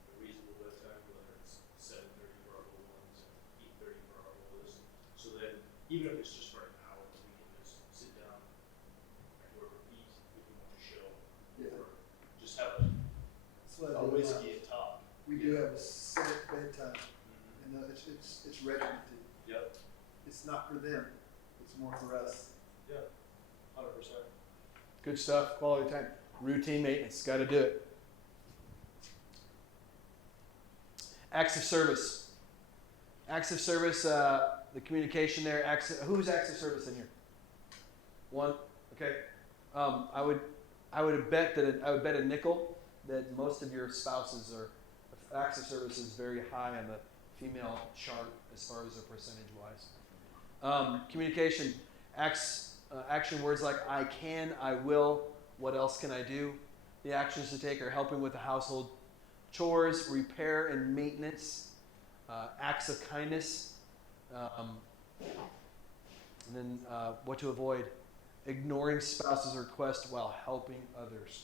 a reasonable bedtime, whether it's 7:30 for our little ones, 8:30 for our oldest. So then, even if it's just for an hour, we can just sit down and whoever eats, we can watch a show, or just have That's what I a do. whiskey and talk. We do have a set bedtime, and it's regimented. Yep. It's not for them, it's more for us. Yeah. 100%. Good stuff. Quality time. Routine maintenance. Got to do it. Acts of service. Acts of service. The communication there. Who's acts of service in here? One. Okay. I would bet a nickel that most of your spouses are acts of service is very high on the female chart as far as a percentage wise. Communication, action words like I can, I will, what else can I do? The actions to take are helping with the household chores, repair and maintenance, acts of kindness, and then what to avoid, ignoring spouse's request while helping others.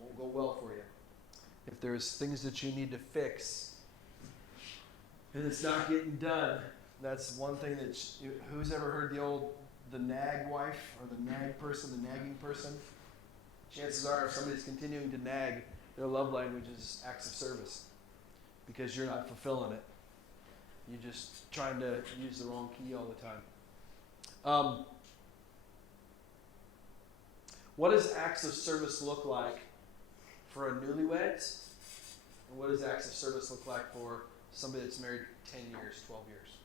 Won't go well for you. If there's things that you need to fix, and it's not getting done, that's one thing that who's ever heard the nag wife or the nag person, the nagging person? Chances are if somebody's continuing to nag, their love language is acts of service because you're not fulfilling it. You're just trying to use the wrong key all the time. What does acts of service look like for a newlyweds? And what does acts of service look like for somebody that's married 10 years, 12 years?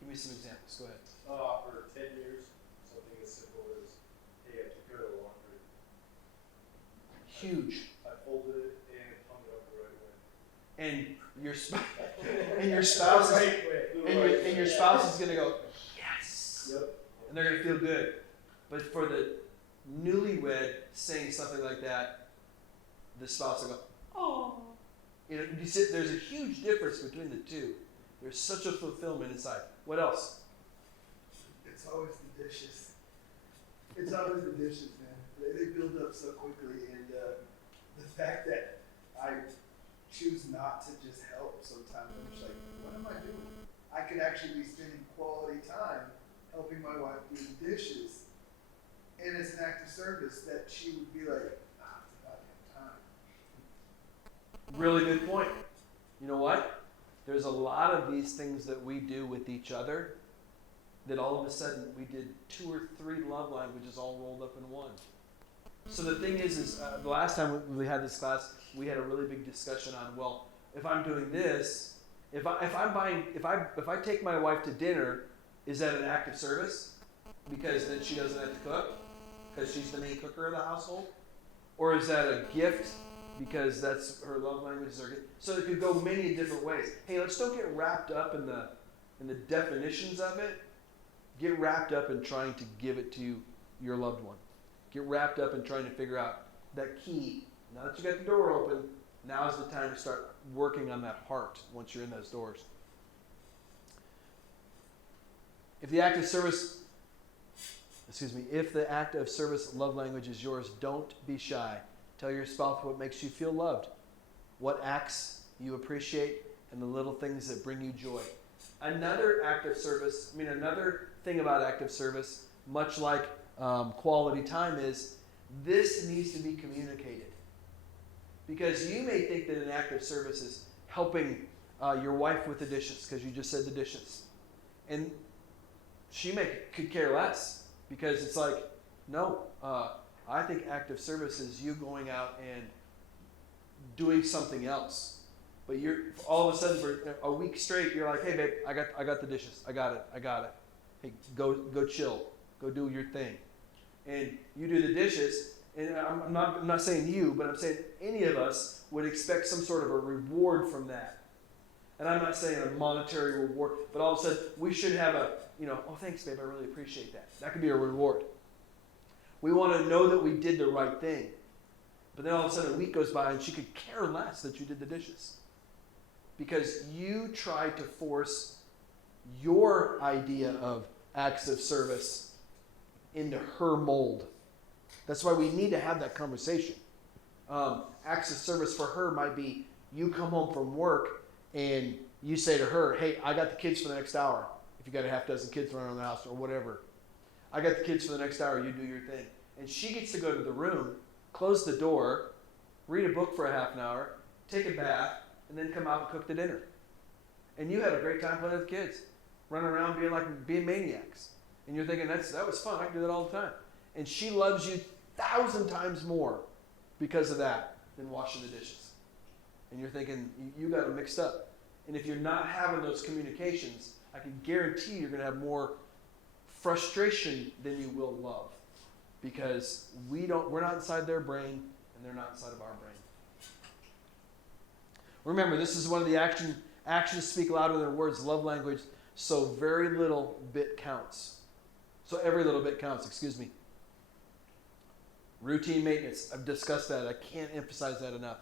Give me some examples. Go ahead. For 10 years, something as simple as, hey, I took care of the laundry. Huge. I folded it and hung it up the right way. And your and your spouse is, and your spouse is gonna go, yes. Yep. And they're gonna feel good. But for the newlywed saying something like that, the spouse will go, oh. You know, you see, there's a huge difference between the two. There's such a fulfillment inside. What else? It's always the dishes. It's always the dishes, man. They build up so quickly, and the fact that I choose not to just help sometimes, I'm just like, what am I doing? I could actually be spending quality time helping my wife do the dishes, and it's an act of service that she would be like, ah, it's about damn time. Really good point. You know what? There's a lot of these things that we do with each other that all of a sudden we did 2 or 3 love languages all rolled up in one. So the thing is the last time we had this class, we had a really big discussion on, well, if I'm doing this, if I take my wife to dinner, is that an act of service? Because then she doesn't have to cook, because she's the main cooker of the household? Or is that a gift because that's her love language? So it could go many different ways. Hey, let's don't get wrapped up in the definitions of it. Get wrapped up in trying to give it to your loved one. Get wrapped up in trying to figure out that key. Now that you got the door open, now is the time to start working on that part once you're in those doors. If the act of service love language is yours, don't be shy. Tell your spouse what makes you feel loved, what acts you appreciate, and the little things that bring you joy. Another thing about active service, much like quality time, is this needs to be communicated. Because you may think that an act of service is helping your wife with the dishes, because you just said the dishes. And she could care less, because it's like, no, I think active service is you going out and doing something else. But you're all of a sudden for a week straight, you're like, hey babe, I got the dishes. I got it. Hey, go chill. Go do your thing. And you do the dishes, and I'm not saying you, but I'm saying any of us would expect some sort of a reward from that. And I'm not saying a monetary reward, but all of a sudden we should have oh thanks babe, I really appreciate that. That could be a reward. We want to know that we did the right thing. But then all of a sudden a week goes by and she could care less that you did the dishes. Because you tried to force your idea of acts of service into her mold. That's why we need to have that conversation. Acts of service for her might be you come home from work and you say to her, hey, I got the kids for the next hour. If you got a half dozen kids running around the house or whatever. I got the kids for the next hour, you do your thing. And she gets to go to the room, close the door, read a book for a half an hour, take a bath, and then come out and cook the dinner. And you had a great time playing with the kids, running around being maniacs. And you're thinking, that was fun, I can do that all the time. And she loves you 1,000 times more because of that than washing the dishes. And you're thinking, you got them mixed up. And if you're not having those communications, I can guarantee you're going to have more frustration than you will love. Because we're not inside their brain, and they're not inside of our brain. Remember, this is one of the actions speak louder than words, love language, so very little bit counts. So every little bit counts, excuse me. Routine maintenance, I've discussed that. I can't emphasize that enough.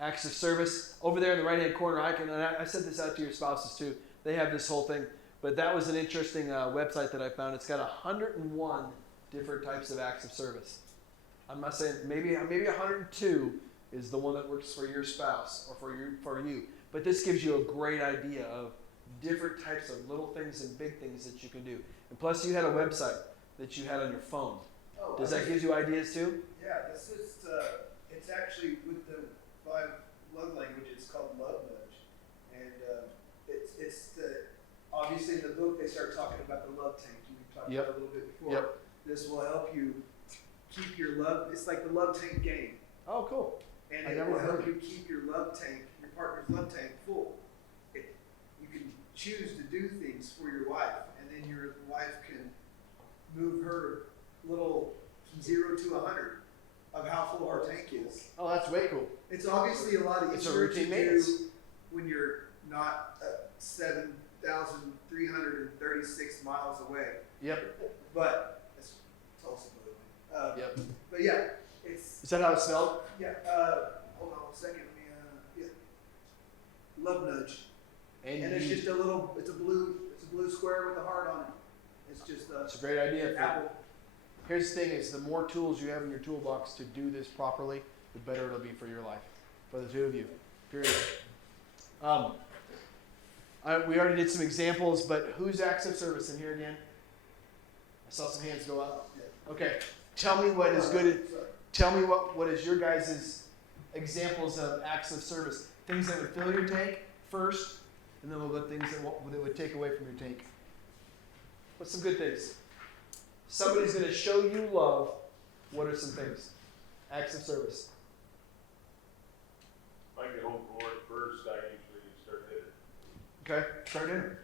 Acts of service, over there in the right-hand corner, I sent this out to your spouses too. They have this whole thing. But that was an interesting website that I found. It's got 101 different types of acts of service. I'm not saying, maybe 102 is the one that works for your spouse or for you. But this gives you a great idea of different types of little things and big things that you can do. And plus you had a website that you had on your phone. Oh, Does that give you ideas too? Yeah, this is, it's actually with the 5 love languages, it's called Love Nudge. And it's obviously in the book they start talking about the love tank. You talked Yep. about a little bit before. Yep. This will help you keep your love. It's like the love tank game, Oh, cool. and I it never will heard help of you keep your love tank, your partner's love tank full. You can choose to do things for your wife, and then your wife can move her little from 0 to 100 of how full her tank is. Oh, that's way cool. It's obviously a lot It's a easier to routine do maintenance. when you're not 7,336 miles away. Yep. But it's Tulsa, by the way. Yep. But yeah, it's Is that how it's spelled? yeah. Hold on one second. Let me yeah. Love nudge, and it's just a little. It's a blue square with a heart on it. It's just It's a great idea. apple. Here's the thing: is the more tools you have in your toolbox to do this properly, the better it'll be for your life, for the two of you. Period. We already did some examples, but who's acts of service in here again? I saw some hands go up. Okay, tell me what is good. Tell me what is your guys' examples of acts of service? Things that would fill your tank first, and then we'll go things that would take away from your tank. What's some good things? Somebody's going to show you love. What are some things? Acts of service. If I get home from work first, I usually start dinner. Okay, start dinner.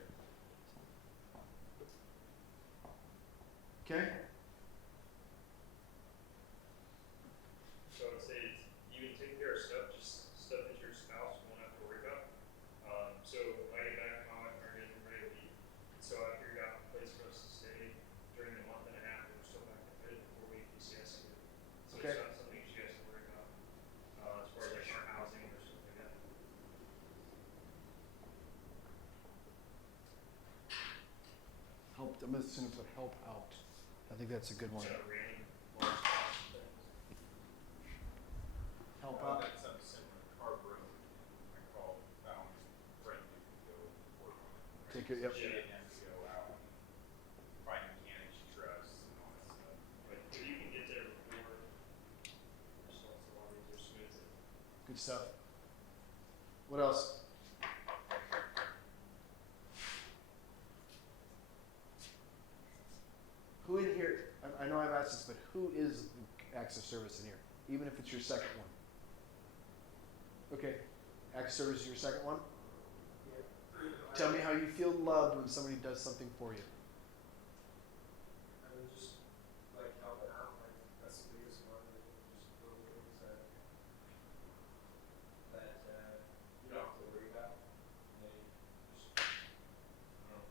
Okay. So I would say it's even taking care of stuff, just stuff that your spouse won't have to worry about. So I get back home, I'm getting ready to leave. So I figured out a place for us to stay during the month and a half that we're still back to bed before we PCS again. So Okay. it's not something she has to worry about as far as like our housing or something like that. Help. I'm just going to put help out. I think that's a good one. It's not random large costs and things. Help Well, out. that's something similar. Car broke. I called, found friend to go work on it. Take care. Yep. She didn't have to go out and find mechanics she trusts and all that stuff. But if you can get there before, it's a lot easier, smooth it. Good stuff. What else? Who in here? I know I've asked this, but who is acts of service in here? Even if it's your second one. Okay, acts of service is your second one. Tell me how you feel loved when somebody does something for you. I would just like helping out, like that's the biggest one, like, just little things that you don't have to worry about. They just, I don't know,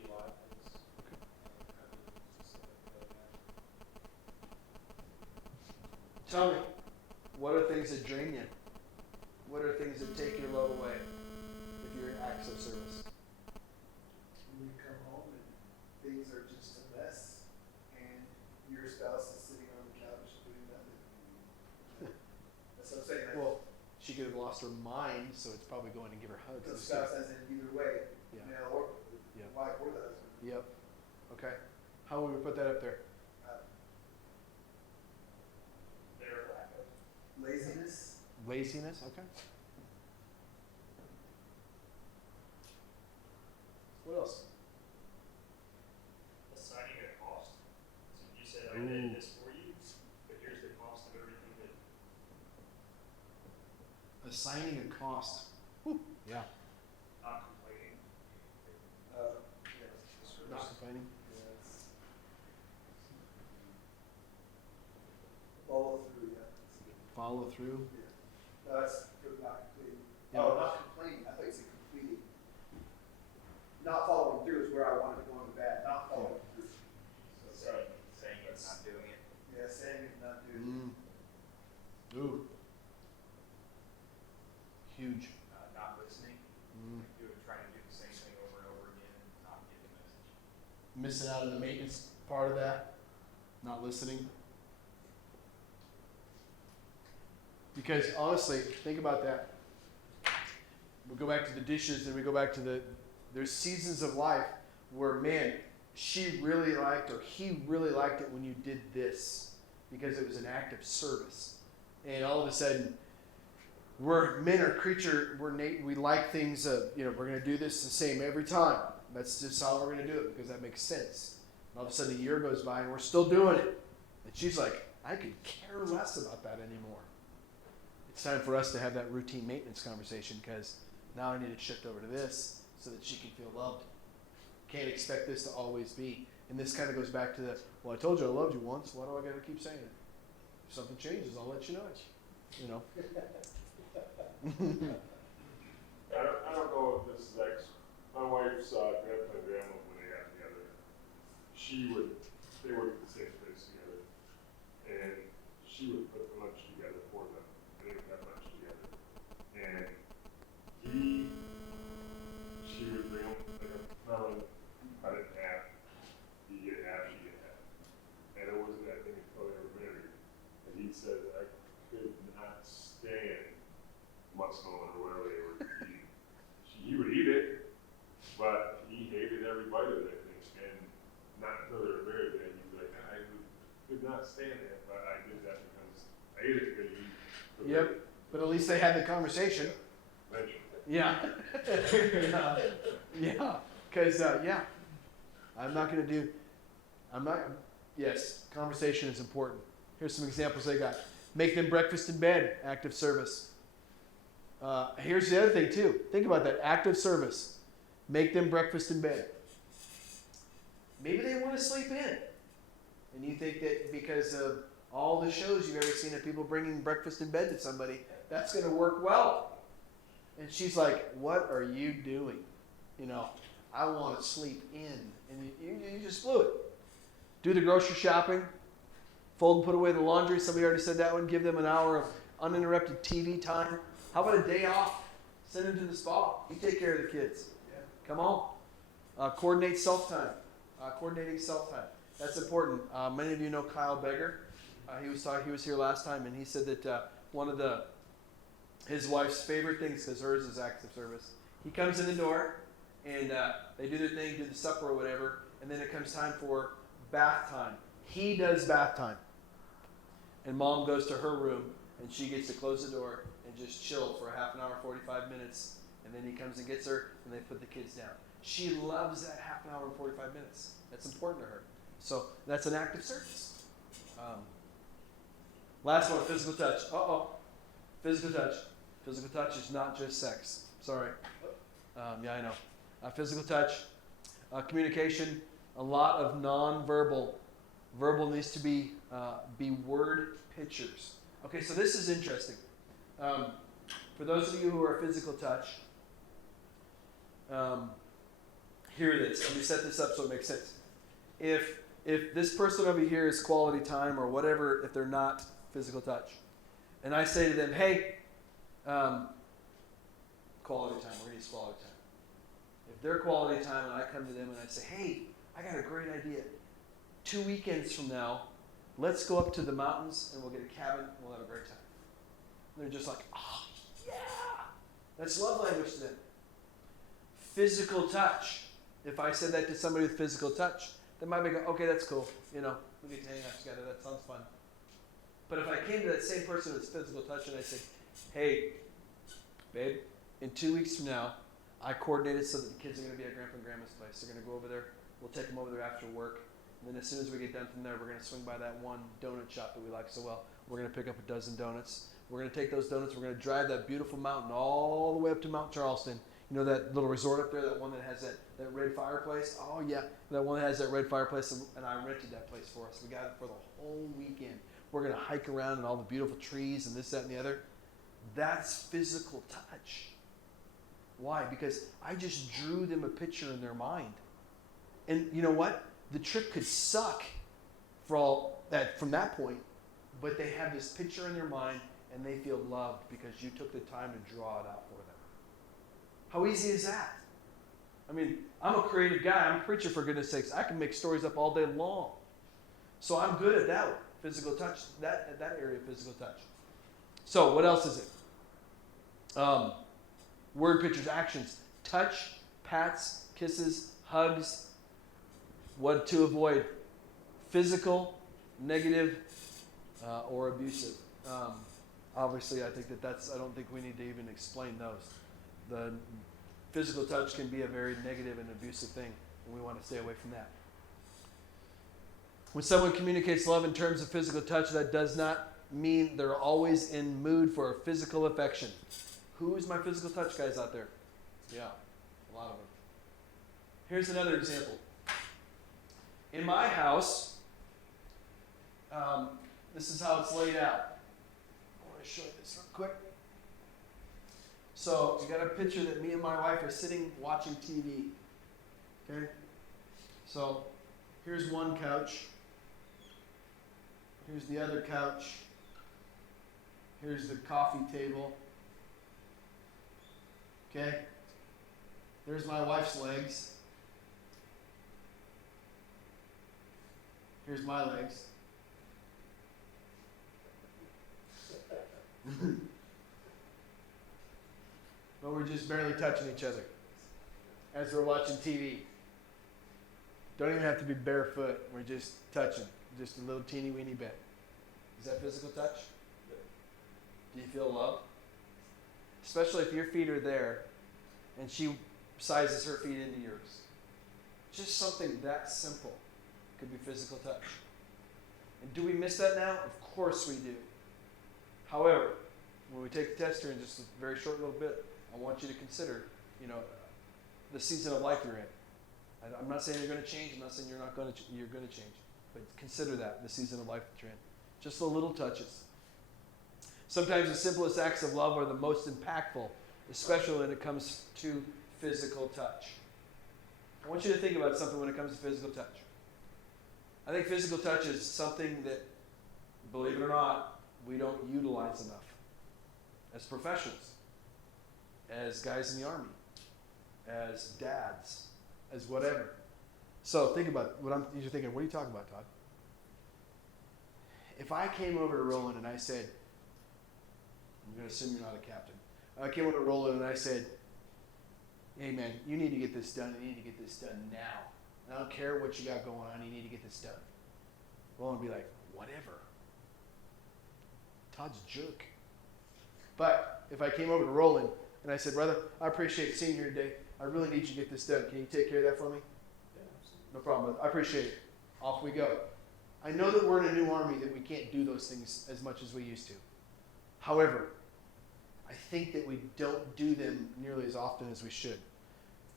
be alive, things, kind of specific like that. Tell me, what are things that drain you? What are things that take your love away if you're in acts of service? When you come home and things are just a mess, and your spouse is sitting on the couch doing nothing. That's what I'm saying. Like, Well, she could have lost her mind, so it's probably going to give her hugs. the instead. spouse as in either way, Yeah. male or Yeah. wife or the husband. Yep. Okay. How would we put that up there? Their lack of. Laziness. Laziness. Okay. What else? Assigning a cost. So you said I did this for you, but here's the cost of everything that Assigning a cost. Whew. Yeah. not complaining. Yeah. Not complaining. Yes. Follow through. Yeah. Follow through. No, that's for not completing. Yeah. Oh, not complaining. I thought you said completing. Not following through is where I wanted to go into bad. Not following through. So, Saying it's not doing it. yeah, saying it, not doing it. Ooh. Huge. Not listening. Mm. Trying to do the same thing over and over again, not getting the message. Missing out on the maintenance part of that. Not listening. Because honestly, think about that. We go back to the dishes and we go back to there's seasons of life where, man, she really liked or he really liked it when you did this because it was an act of service. And all of a sudden, men are creature, we like things, we're going to do this the same every time. That's just how we're going to do it because that makes sense. all of a sudden a year goes by and we're still doing it. And she's like, I could care less about that anymore. It's time for us to have that routine maintenance conversation because now I need to shift over to this so that she can feel loved. Can't expect this to always be. And this kind of goes back to the, well, I told you I loved you once. Why do I got to keep saying it? If something changes, I'll let you know. You know. I don't know if this is my wife's grandpa and grandma, when they got together, they worked at the same place together, and she would put lunch together for them. They would have lunch together. And she would bring them like a melon, cut it in half, he get half, she get half. And it wasn't that thing until they were married. And he said, I could not stand muskmelon or whatever they were eating. He would eat it, but he hated every bite of it. And not until they were married, then he'd be like, I could not stand it, but I did that because I ate it because you. Yep. But at least they had the conversation. Eventually. Yeah. Yeah. Because, yes, conversation is important. Here's some examples they got. Make them breakfast in bed, active service. Here's the other thing, too. Think about that, active service. Make them breakfast in bed. Maybe they want to sleep in. And you think that because of all the shows you've ever seen of people bringing breakfast in bed to somebody, that's going to work well. And she's like, what are you doing? You know, I want to sleep in. And you just blew it. Do the grocery shopping. Fold and put away the laundry. Somebody already said that one. Give them an hour of uninterrupted TV time. How about a day off? Send them to the spa. You take care of the kids. Yeah. Come on. Coordinate self-time. Coordinating self-time. That's important. Many of you know Kyle Beggar. He was here last time, and he said that one of his wife's favorite things, because hers is active service, he comes in the door, and they do their thing, do the supper or whatever, and then it comes time for bath time. He does bath time. And mom goes to her room, and she gets to close the door and just chill for a half an hour, 45 minutes. And then he comes and gets her, and they put the kids down. She loves that half an hour and 45 minutes. That's important to her. So that's an active service. Last one, physical touch. Physical touch. Physical touch is not just sex. Sorry. Yeah, I know. Physical touch. Communication. A lot of non-verbal. Verbal needs to be word pictures. Okay, so this is interesting. For those of you who are physical touch, hear this. Let me set this up so it makes sense. If this person over here is quality time or whatever, if they're not physical touch, and I say to them, hey, quality time, we're going to use quality time. If they're quality time and I come to them and I say, hey, I got a great idea. 2 weekends from now, let's go up to the mountains and we'll get a cabin and we'll have a great time. And they're just like, oh, yeah. That's love language to them. Physical touch. If I said that to somebody with physical touch, they might be going, okay, that's cool. You know, we get to hang out together. That sounds fun. But if I came to that same person with physical touch and I said, hey, babe, in 2 weeks from now, I coordinated so that the kids are going to be at Grandpa and Grandma's place. They're going to go over there. We'll take them over there after work. And then as soon as we get done from there, we're going to swing by that one donut shop that we like so well. We're going to pick up a dozen donuts. We're going to take those donuts. We're going to drive that beautiful mountain all the way up to Mount Charleston. You know that little resort up there, that one that has that red fireplace? Oh, yeah, that one that has that red fireplace, and I rented that place for us. We got it for the whole weekend. We're going to hike around in all the beautiful trees and this, that, and the other. That's physical touch. Why? Because I just drew them a picture in their mind. And you know what? The trip could suck from that point, but they have this picture in their mind and they feel loved because you took the time to draw it out for them. How easy is that? I mean, I'm a creative guy. I'm a preacher, for goodness sakes. I can make stories up all day long. So I'm good at that one, physical touch, that area of physical touch. So what else is it? Word pictures, actions, touch, pats, kisses, hugs. What to avoid? Physical, negative, or abusive. Obviously, I think I don't think we need to even explain those. The physical touch can be a very negative and abusive thing, and we want to stay away from that. When someone communicates love in terms of physical touch, that does not mean they're always in mood for physical affection. Who's my physical touch guys out there? Yeah, a lot of them. Here's another example. In my house, this is how it's laid out. I want to show you this real quick. So you got a picture that me and my wife are sitting watching TV. Okay? So here's one couch. Here's the other couch. Here's the coffee table. Okay? There's my wife's legs. Here's my legs. But we're just barely touching each other as we're watching TV. Don't even have to be barefoot. We're just touching, just a little teeny weeny bit. Is that physical touch? Do you feel love? Especially if your feet are there and she sizes her feet into yours. Just something that simple could be physical touch. And do we miss that now? Of course we do. However, when we take the test here in just a very short little bit, I want you to consider, the season of life you're in. I'm not saying you're going to change. I'm not saying you're going to change. But consider that, the season of life that you're in. Just the little touches. Sometimes the simplest acts of love are the most impactful, especially when it comes to physical touch. I want you to think about something when it comes to physical touch. I think physical touch is something that, believe it or not, we don't utilize enough as professionals, as guys in the army, as dads, as whatever. So think about what you're thinking. What are you talking about, Todd? If I came over to Roland and I said, I'm going to assume you're not a captain. I came over to Roland and I said, hey man, you need to get this done. You need to get this done now. I don't care what you got going on. You need to get this done. Roland would be like, whatever. Todd's a jerk. But if I came over to Roland and I said, brother, I appreciate seeing you today. I really need you to get this done. Can you take care of that for me? No problem. I appreciate it. Off we go. I know that we're in a new army that we can't do those things as much as we used to. However, I think that we don't do them nearly as often as we should.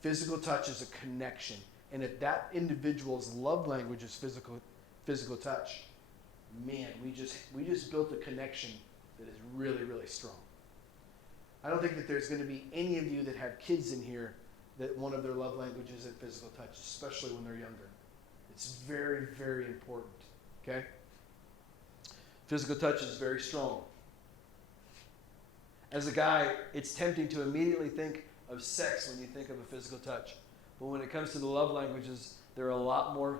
Physical touch is a connection. And if that individual's love language is physical touch, man, we just built a connection that is really, really strong. I don't think that there's going to be any of you that have kids in here that one of their love languages is physical touch, especially when they're younger. It's very, very important. Okay? Physical touch is very strong. As a guy, it's tempting to immediately think of sex when you think of a physical touch. But when it comes to the love languages, there are a lot more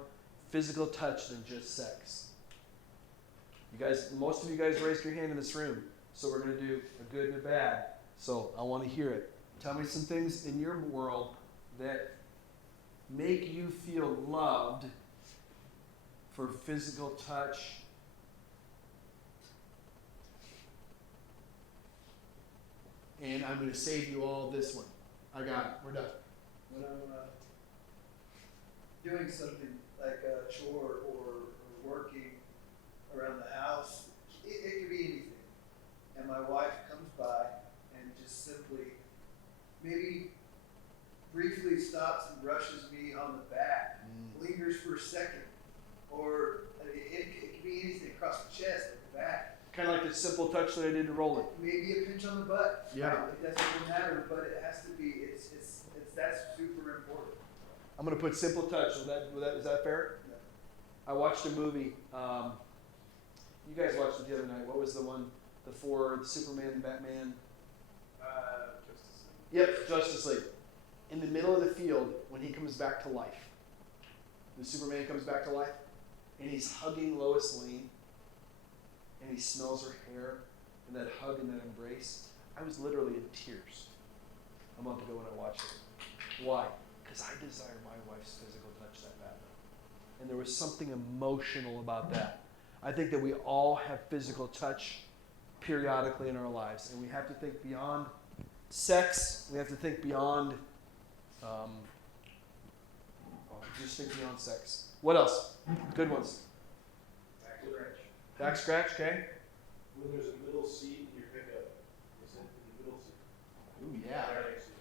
physical touch than just sex. You guys, most of you guys raised your hand in this room, so we're going to do a good and a bad. So I want to hear it. Tell me some things in your world that make you feel loved for physical touch. And I'm going to save you all this one. I got it. We're done. When I'm doing something like a chore or working around the house, it could be anything. And my wife comes by and just simply, maybe briefly stops and brushes me on the back, lingers for a second, or it could be anything across the chest, or the back. Kind of like the simple touch that I did to Roland. Maybe a pinch on the butt. Yeah. It doesn't matter, but it has to be. That's super important. I'm going to put simple touch. Is that fair? Yeah. I watched a movie. You guys watched it the other night. What was the one? The Superman and Batman. Justice League. Yep, Justice League. In the middle of the field, when he comes back to life, the Superman comes back to life, and he's hugging Lois Lane, and he smells her hair, and that hug and that embrace. I was literally in tears a month ago when I watched it. Why? Because I desire my wife's physical touch that badly. And there was something emotional about that. I think that we all have physical touch periodically in our lives, and we have to think beyond sex. We have to think beyond, just think beyond sex. What else? Good ones. Back scratch, okay? When there's a middle seat in your pickup, is it in the middle seat? Ooh, yeah. Right next to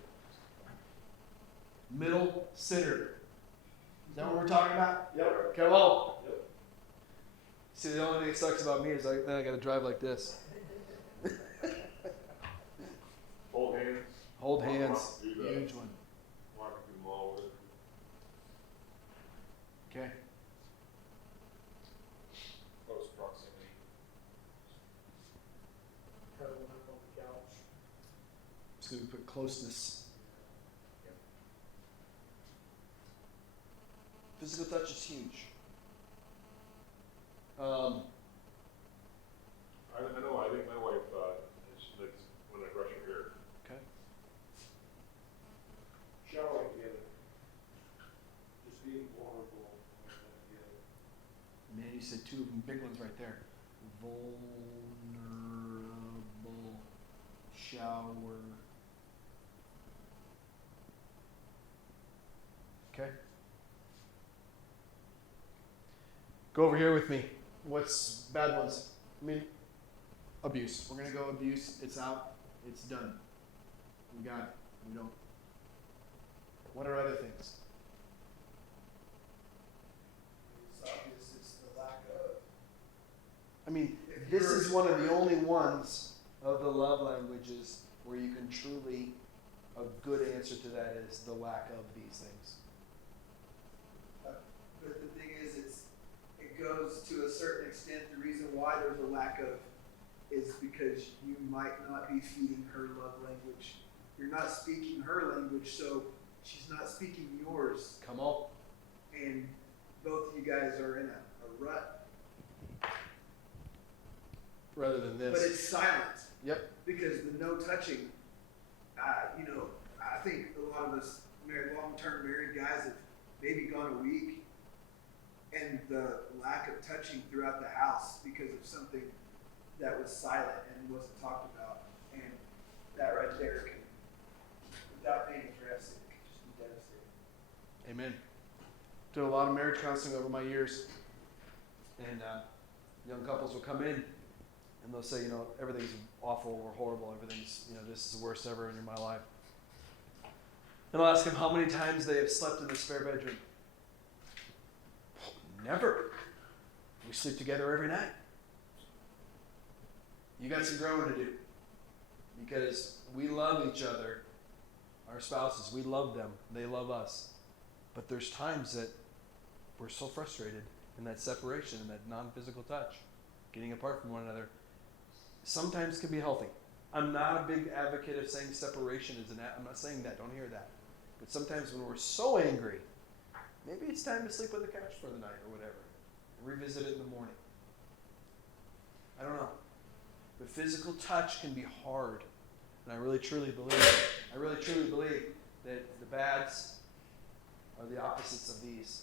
you. Middle center. Is that what we're talking about? Yep. Come on. Yep. See, the only thing that sucks about me is then I gotta drive like this. Hold hands. Hold Walk hands. around, do that. Huge one. Walking through the mall with it. Okay. Close proximity. Cuddle up on the couch. Just gonna put closeness. Physical touch is huge. I know, I think my wife, she likes when I brush her hair. Okay. Showering together. Just being vulnerable when we're together. Man, you said two of them big ones right there. Vulnerable shower. Okay. Go over here with me. What's bad ones? I mean, abuse. We're gonna go abuse. It's out. It's done. We got it. We don't. What are other things? It's obvious it's the lack of. I mean, If this you're- is one of the only ones of the love languages where you can truly, a good answer to that is the lack of these things. But the thing is, it goes to a certain extent. The reason why there's a lack of is because you might not be feeding her love language. You're not speaking her language, so she's not speaking yours, Come on. and both of you guys are in a rut. Rather than But this. it's silent. Yep. Because the no touching, I think a lot of us long-term married guys have maybe gone a week, and the lack of touching throughout the house because of something that was silent and wasn't talked about, and that right there can, without being addressed, it can just be devastating. Amen. Did a lot of marriage counseling over my years, and young couples will come in and they'll say, everything's awful or horrible, everything's, this is the worst ever in my life. And I'll ask them how many times they have slept in the spare bedroom. Never. We sleep together every night. You got some growing to do, because we love each other, our spouses, we love them, they love us. But there's times that we're so frustrated in that separation and that non-physical touch, getting apart from one another, sometimes can be healthy. I'm not a big advocate of saying separation is I'm not saying that, don't hear that. But sometimes when we're so angry, maybe it's time to sleep on the couch for the night or whatever, and revisit it in the morning. I don't know. But physical touch can be hard. And I really truly believe that the bads are the opposites of these.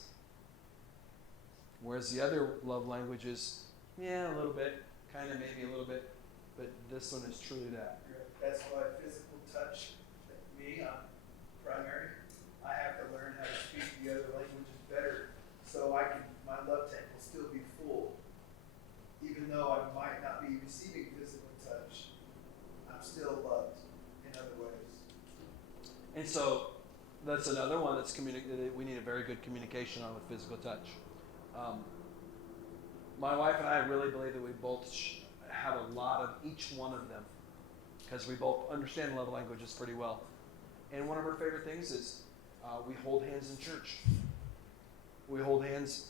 Whereas the other love languages, a little bit, kind of maybe a little bit, but this one is truly that. That's why physical touch, I'm primary. I have to learn how to speak the other languages better, so my love tank will still be full. Even though I might not be receiving physical touch, I'm still loved in other ways. And so that's another one that's we need a very good communication on with physical touch. My wife and I really believe that we both have a lot of each one of them, because we both understand love languages pretty well. And one of our favorite things is we hold hands in church. We hold hands,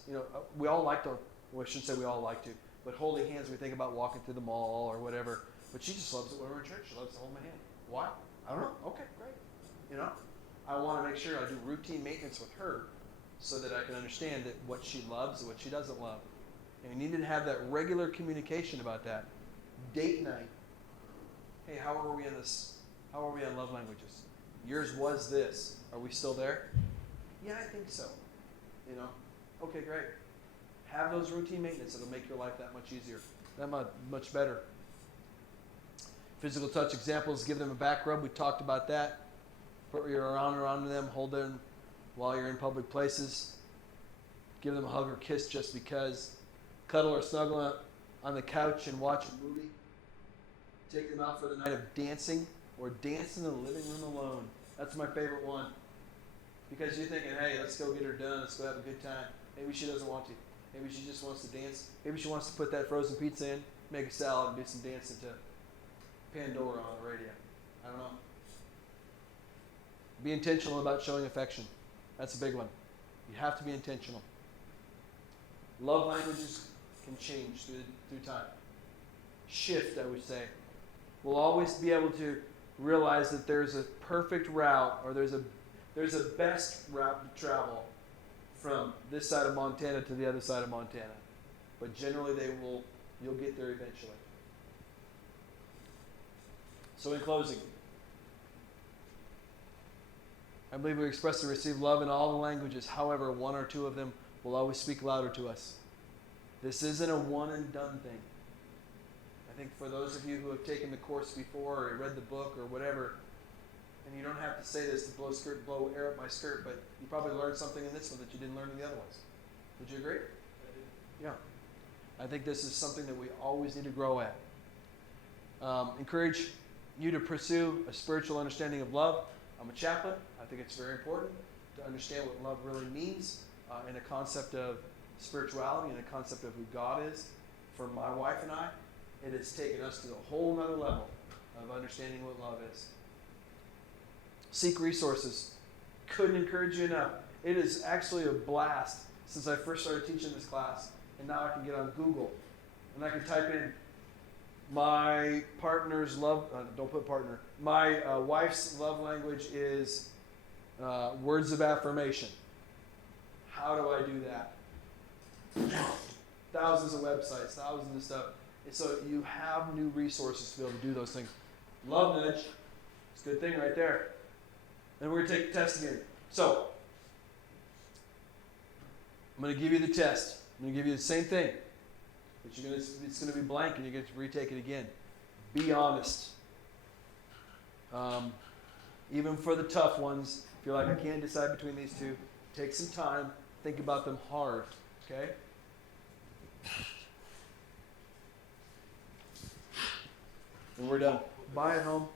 we all like to, well, I shouldn't say we all like to, but holding hands, we think about walking through the mall or whatever, but she just loves it when we're in church. She loves to hold my hand. Why? I don't know. Okay, great. I want to make sure I do routine maintenance with her so that I can understand that what she loves and what she doesn't love. And we need to have that regular communication about that. Date night. Hey, how are we on this? How are we on love languages? Yours was this. Are we still there? Yeah, I think so. Okay, great. Have those routine maintenance. It'll make your life that much easier, that much better. Physical touch examples, give them a back rub. We talked about that. Put your arm around them, hold them while you're in public places. Give them a hug or kiss just because. Cuddle or snuggle up. on the couch and watch a movie. Take them out for the night of dancing, or dance in the living room alone. That's my favorite one. Because you're thinking, hey, let's go get her done. Let's go have a good time. Maybe she doesn't want to. Maybe she just wants to dance. Maybe she wants to put that frozen pizza in, make a salad, and do some dancing to Pandora on the radio. I don't know. Be intentional about showing affection. That's a big one. You have to be intentional. Love languages can change through time. Shift, I would say. We'll always be able to realize that there's a perfect route, or there's a best route to travel from this side of Montana to the other side of Montana. But generally you'll get there eventually. So in closing, I believe we express and receive love in all the languages. However, one or two of them will always speak louder to us. This isn't a one and done thing. I think for those of you who have taken the course before or read the book or whatever, and you don't have to say this to blow air up my skirt, but you probably learned something in this one that you didn't learn in the other ones. Would you agree? I did. Yeah. I think this is something that we always need to grow at. Encourage you to pursue a spiritual understanding of love. I'm a chaplain. I think it's very important to understand what love really means in a concept of spirituality and a concept of who God is. For my wife and I, it has taken us to a whole nother level of understanding what love is. Seek resources. Couldn't encourage you enough. It is actually a blast since I first started teaching this class, and now I can get on Google and I can type in my partner's love, don't put partner, my wife's love language is words of affirmation. How do I do that? Thousands of websites, thousands of stuff. And so you have new resources to be able to do those things. Love nudge, it's a good thing right there. And we're going to take the test again. So, I'm going to give you the test. I'm going to give you the same thing. But it's going to be blank and you're going to retake it again. Be honest. Even for the tough ones, if you're like, I can't decide between these two, take some time, think about them hard. Okay? And we're done. Bye at home.